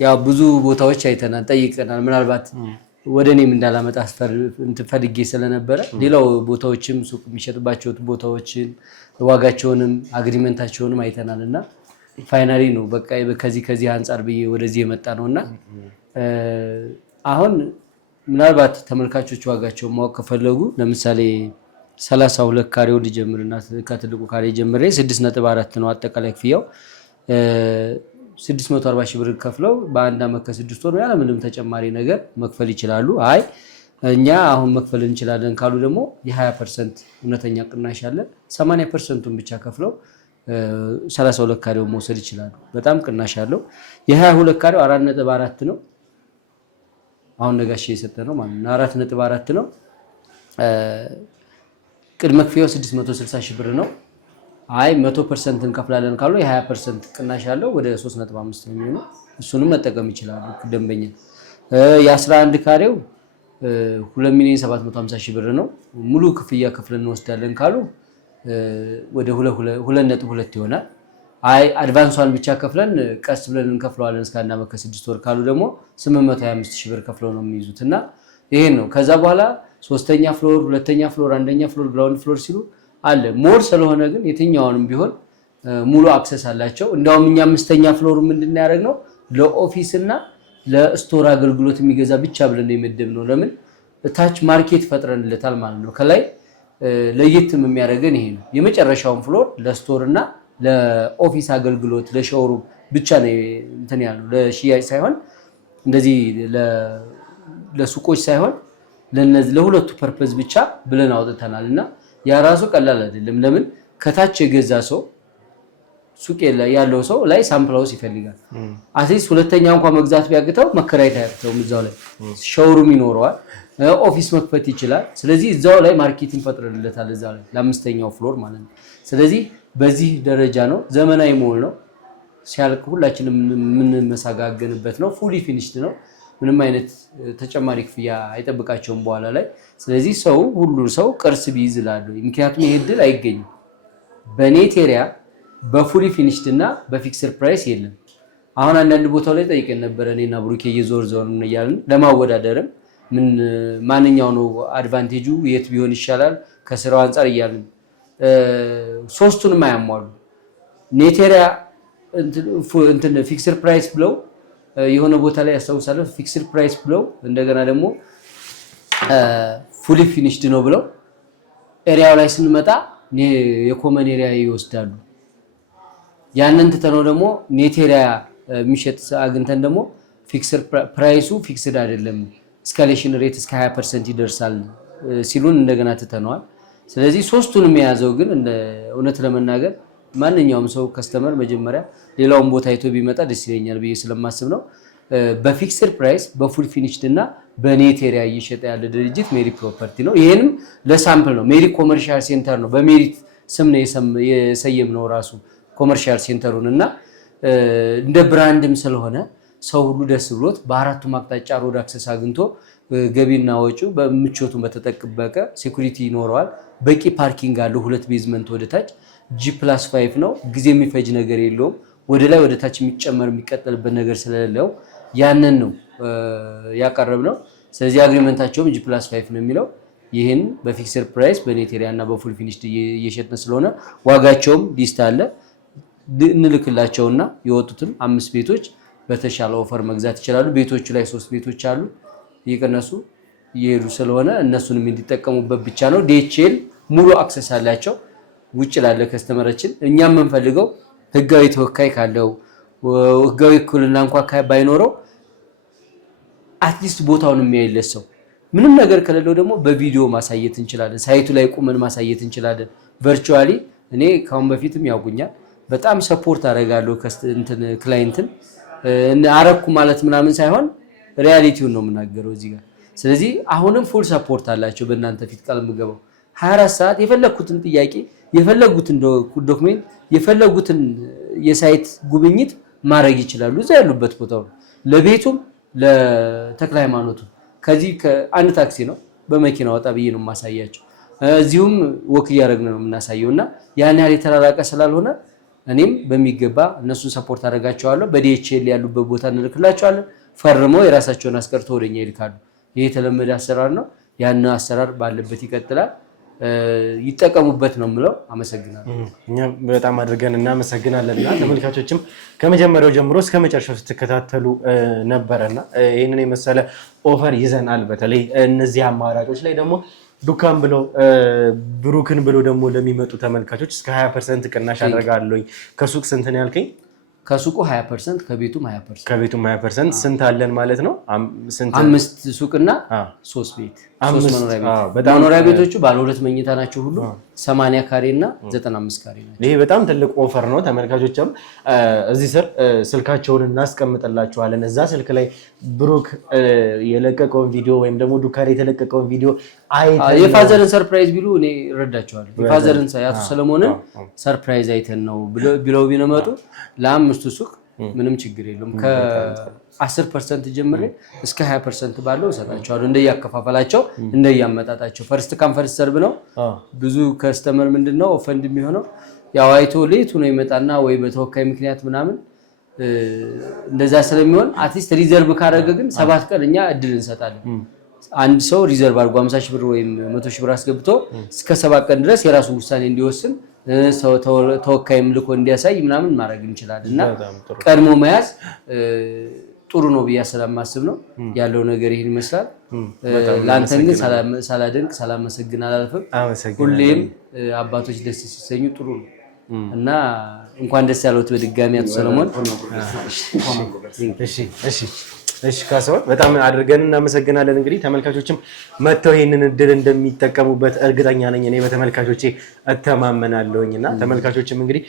ያው ብዙ ቦታዎች አይተናል፣ ጠይቀናል። ምናልባት ወደ እኔም እንዳላመጣ ፈልጌ ስለነበረ ሌላው ቦታዎችም ሱቅ የሚሸጥባቸው ቦታዎችን ዋጋቸውንም አግሪመንታቸውንም አይተናል እና ፋይናሊ ነው በቃ ከዚህ አንጻር ብዬ ወደዚህ የመጣ ነውና አሁን ምናልባት ተመልካቾች ዋጋቸውን ማወቅ ከፈለጉ ለምሳሌ 32 ካሬው ሊጀምርና ከትልቁ ካሬ ጀምሬ 6.4 ነው አጠቃላይ ክፍያው 640 ሺህ ብር ከፍለው በአንድ አመት ከ6 ወር ያለ ምንም ተጨማሪ ነገር መክፈል ይችላሉ። አይ እኛ አሁን መክፈል እንችላለን ካሉ ደግሞ የ20% እውነተኛ ቅናሽ አለ። 80%ን ብቻ ከፍለው 32 ካሬው መውሰድ ይችላሉ። በጣም ቅናሽ አለው። የ22 ካሬው 4.4 ነው። አሁን ነጋሽ እየሰጠ ነው ማለት ነው 4.4 ነው። ቅድመ ክፍያው 660 ሺህ ብር ነው። አይ 100% እንከፍላለን ካሉ የ20% ቅናሽ አለው ወደ 3.5 ነው የሚሆነው። እሱንም መጠቀም ይችላሉ ደንበኛ። የ11 ካሬው 2,750,000 ብር ነው። ሙሉ ክፍያ ከፍለን እንወስዳለን ካሉ ወደ 2.2 ይሆናል። አይ አድቫንሷን ብቻ ከፍለን ቀስ ብለን እንከፍለዋለን እስከ 1 አመት ከ6 ወር ካሉ ደግሞ 825,000 ብር ከፍለው ነው የሚይዙት እና ይሄን ነው። ከዛ በኋላ ሶስተኛ ፍሎር፣ ሁለተኛ ፍሎር፣ አንደኛ ፍሎር፣ ግራውንድ ፍሎር ሲሉ አለ። ሞር ስለሆነ ግን የትኛውንም ቢሆን ሙሉ አክሰስ አላቸው። እንዳውም እኛ አምስተኛ ፍሎር ምንድነው ያደረግነው ለኦፊስ እና ለስቶር አገልግሎት የሚገዛ ብቻ ብለን የመደብነው። ለምን ታች ማርኬት ፈጥረንለታል ማለት ነው። ከላይ ለየትም የሚያደርገን ይሄ ነው። የመጨረሻውን ፍሎር ለስቶር እና ለኦፊስ አገልግሎት ለሾሩም ብቻ ነው እንትን ያለው፣ ለሽያጭ ሳይሆን እንደዚህ ለሱቆች ሳይሆን ለነዚህ ለሁለቱ ፐርፐዝ ብቻ ብለን አውጥተናል እና ያ ራሱ ቀላል አይደለም። ለምን ከታች የገዛ ሰው ሱቅ ያለው ሰው ላይ ሳምፕል ሃውስ ይፈልጋል። አትሊስት ሁለተኛ እንኳን መግዛት ቢያግተው መከራየት አያቅተውም። እዛው ላይ ሾሩም ይኖረዋል፣ ኦፊስ መክፈት ይችላል። ስለዚህ እዛው ላይ ማርኬቲንግ ፈጥረንለታል፣ እዛው ላይ ለአምስተኛው ፍሎር ማለት ነው። ስለዚህ በዚህ ደረጃ ነው። ዘመናዊ ሞል ነው። ሲያልቅ ሁላችንም የምንመሰጋገንበት ነው። ፉሊ ፊኒሽድ ነው። ምንም አይነት ተጨማሪ ክፍያ አይጠብቃቸውም በኋላ ላይ። ስለዚህ ሁሉ ሰው ቅርስ ቢይዝ እላለሁ። ምክንያቱም ይሄ እድል አይገኝም። በኔት ኤሪያ በፉሊ ፊኒሽድ እና በፊክስድ ፕራይስ የለም። አሁን አንዳንድ ቦታው ላይ ጠይቀን ነበረ እኔና ብሩኬ እየዞር እያልን ለማወዳደርም ማንኛው ነው አድቫንቴጁ የት ቢሆን ይሻላል ከስራው አንጻር እያልን ሶስቱንም አያሟሉ። ኔት ኤሪያ እንትን ፊክስድ ፕራይስ ብለው የሆነ ቦታ ላይ ያስታውሳለሁ ፊክስድ ፕራይስ ብለው እንደገና ደግሞ ፉሊ ፊኒሽድ ነው ብለው ኤሪያው ላይ ስንመጣ የኮመን ኤሪያ ይወስዳሉ። ያንን ትተነው ደግሞ ኔት ኤሪያ የሚሸጥ አግኝተን ደግሞ ፊክስድ ፕራይሱ ፊክስድ አይደለም እስካሌሽን ሬት እስከ 20% ይደርሳል ሲሉን እንደገና ትተነዋል። ስለዚህ ሶስቱንም የያዘው ግን እውነት ለመናገር ማንኛውም ሰው ከስተመር መጀመሪያ ሌላውን ቦታ አይቶ ቢመጣ ደስ ይለኛል ብዬ ስለማስብ ነው። በፊክስድ ፕራይስ በፉል ፊኒሽድ እና በኔት ኤሪያ እየሸጠ ያለ ድርጅት ሜሪ ፕሮፐርቲ ነው። ይሄንም ለሳምፕል ነው። ሜሪ ኮመርሻል ሴንተር ነው፣ በሜሪት ስም ነው የሰየምነው ራሱ ኮመርሻል ሴንተሩን እና እንደ ብራንድም ስለሆነ ሰው ሁሉ ደስ ብሎት በአራቱም አቅጣጫ ሮድ አክሰስ አግኝቶ ገቢና ወጪው በምቾቱ በተጠበቀ ሴኩሪቲ ይኖረዋል። በቂ ፓርኪንግ አለው። 2 ቤዝመንት ወደ ታች G+5 ነው። ጊዜ የሚፈጅ ነገር የለውም። ወደ ላይ ወደ ታች የሚጨመር የሚቀጠልበት ነገር ስለሌለው ያንን ነው ያቀረብነው። ስለዚህ አግሪመንታቸውም G+5 ነው የሚለው። ይህን በፊክስድ ፕራይስ በኔት ኤሪያ እና በፉል ፊኒሽድ እየሸጥን ስለሆነ ዋጋቸውም ሊስት አለ እንልክላቸውና የወጡትን 5 ቤቶች በተሻለ ኦፈር መግዛት ይችላሉ። ቤቶቹ ላይ 3 ቤቶች አሉ እየቀነሱ እየሄዱ ስለሆነ እነሱንም እንዲጠቀሙበት ብቻ ነው። ዲኤችኤል ሙሉ አክሰስ አላቸው። ውጭ ላለ ከስተመራችን እኛም የምንፈልገው ህጋዊ ተወካይ ካለው ህጋዊ እኩልና እንኳን ባይኖረው አትሊስት ቦታውን የሚያይለት ሰው ምንም ነገር ከሌለው ደግሞ በቪዲዮ ማሳየት እንችላለን። ሳይቱ ላይ ቁመን ማሳየት እንችላለን። ቨርቹዋሊ እኔ ካሁን በፊትም ያውቁኛል በጣም ሰፖርት አደርጋለሁ ክላይንትን አረኩ ማለት ምናምን ሳይሆን ሪያሊቲውን ነው የምናገረው እዚህ ጋር። ስለዚህ አሁንም ፉል ሰፖርት አላቸው በእናንተ ፊት ቃል የምገባው 24 ሰዓት የፈለኩትን ጥያቄ የፈለጉትን ዶክሜንት የፈለጉትን የሳይት ጉብኝት ማድረግ ይችላሉ እዛ ያሉበት ቦታው ለቤቱም ለተክለ ሃይማኖቱ ከዚህ ከአንድ ታክሲ ነው በመኪና ወጣ ብዬ ነው ማሳያቸው እዚሁም ወክ እያደረግን ነው የምናሳየውና ያን ያህል የተራራቀ ስላልሆነ እኔም በሚገባ እነሱን ሰፖርት አደርጋቸዋለሁ በዲኤችኤል ያሉበት ቦታ እንልክላቸዋለን ፈርመው የራሳቸውን አስቀርተው ወደኛ ይልካሉ ይሄ የተለመደ አሰራር ነው ያን አሰራር ባለበት ይቀጥላል ይጠቀሙበት ነው የምለው አመሰግናለሁ እኛ በጣም አድርገን እናመሰግናለንና ተመልካቾችም ከመጀመሪያው ጀምሮ እስከ መጨረሻው ስትከታተሉ ነበርና ይሄንን የመሰለ ኦፈር ይዘናል በተለይ እነዚህ አማራጮች ላይ ደግሞ ዱካን ብሎ ብሩክን ብሎ ደግሞ ለሚመጡ ተመልካቾች እስከ 20% ቅናሽ አደርጋለሁ ከሱቅ ስንት ነው ያልከኝ ከሱቁ 20% ከቤቱም 20% ስንት አለን ማለት ነው ስንት 5 ሱቅና 3 ቤት 3 መኖሪያ ቤቶቹ ባለ 2 መኝታ ናቸው ሁሉ 80 ካሬ እና 95 ካሬ ናቸው ይሄ በጣም ትልቅ ኦፈር ነው ተመልካቾችም እዚህ ስር ስልካቸውን እናስቀምጥላችኋለን እዛ ስልክ ላይ ብሩክ የለቀቀውን ቪዲዮ ወይም ደግሞ ዱካን የተለቀቀውን ቪዲዮ አይተን የፋዘርን ሰርፕራይዝ ቢሉ እኔ እረዳቸዋለሁ የፋዘርን ያቱ ሰለሞንን ሰርፕራይዝ አይተን ነው ብለው ቢነመጡ ለአምስቱ ሱቅ ምንም ችግር የለም ከ10% ጀምሬ እስከ 20% ባለው እሰጣቸዋለሁ እንደያከፋፈላቸው እንደያመጣጣቸው ፈርስት ካም ፈርስት ሰርቭ ነው ብዙ ከስተመር ምንድነው ኦፈንድ የሚሆነው ያው አይቶ ሌቱ ነው ይመጣና ወይ በተወካይ ምክንያት ምናምን እንደዛ ስለሚሆን አትሊስት ሪዘርቭ ካደረገ ግን 7 ቀን እኛ እድል እንሰጣለን አንድ ሰው ሪዘርቭ አድርጎ 50,000 ብር ወይም 100,000 ብር አስገብቶ እስከ 7 ቀን ድረስ የራሱ ውሳኔ እንዲወስን ሰው ተወካይም ልኮ እንዲያሳይ ምናምን ማድረግ እንችላለን እና ቀድሞ መያዝ ጥሩ ነው ብዬ ስለማስብ ነው ያለው ነገር ይሄን ይመስላል ላንተን ግን ሳላደንቅ ሳላመሰግን አላልፍም ሁሌም አባቶች ደስ ሲሰኙ ጥሩ ነው እና እንኳን ደስ ያለዎት በድጋሚ አቶ ሰለሞን እሺ ካሳሁን በጣም አድርገን እናመሰግናለን እንግዲህ ተመልካቾችም መተው ይሄንን እድል እንደሚጠቀሙበት እርግጠኛ ነኝ እኔ በተመልካቾቼ እተማመናለሁኝና ተመልካቾችም እንግዲህ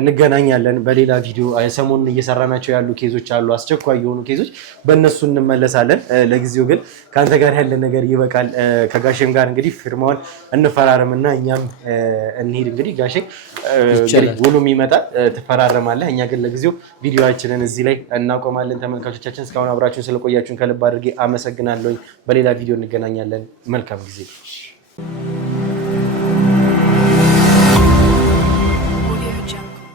እንገናኛለን በሌላ ቪዲዮ ሰሞኑን እየሰራናቸው ያሉ ኬዞች አሉ አስቸኳይ የሆኑ ኬዞች በእነሱ እንመለሳለን ለጊዜው ግን ካንተ ጋር ያለ ነገር ይበቃል ከጋሼም ጋር እንግዲህ ፊርማውን እንፈራረምና እኛም እንሂድ እንግዲህ ጋሼ ሁሉም ይመጣል ትፈራረማለህ እኛ ግን ለጊዜው ቪዲዮአችንን እዚህ ላይ እናቆማለን ተመልካቾቻችን እስካሁን አብራችሁን ስለቆያችሁን ከልብ አድርጌ አመሰግናለሁ በሌላ ቪዲዮ እንገናኛለን መልካም ጊዜ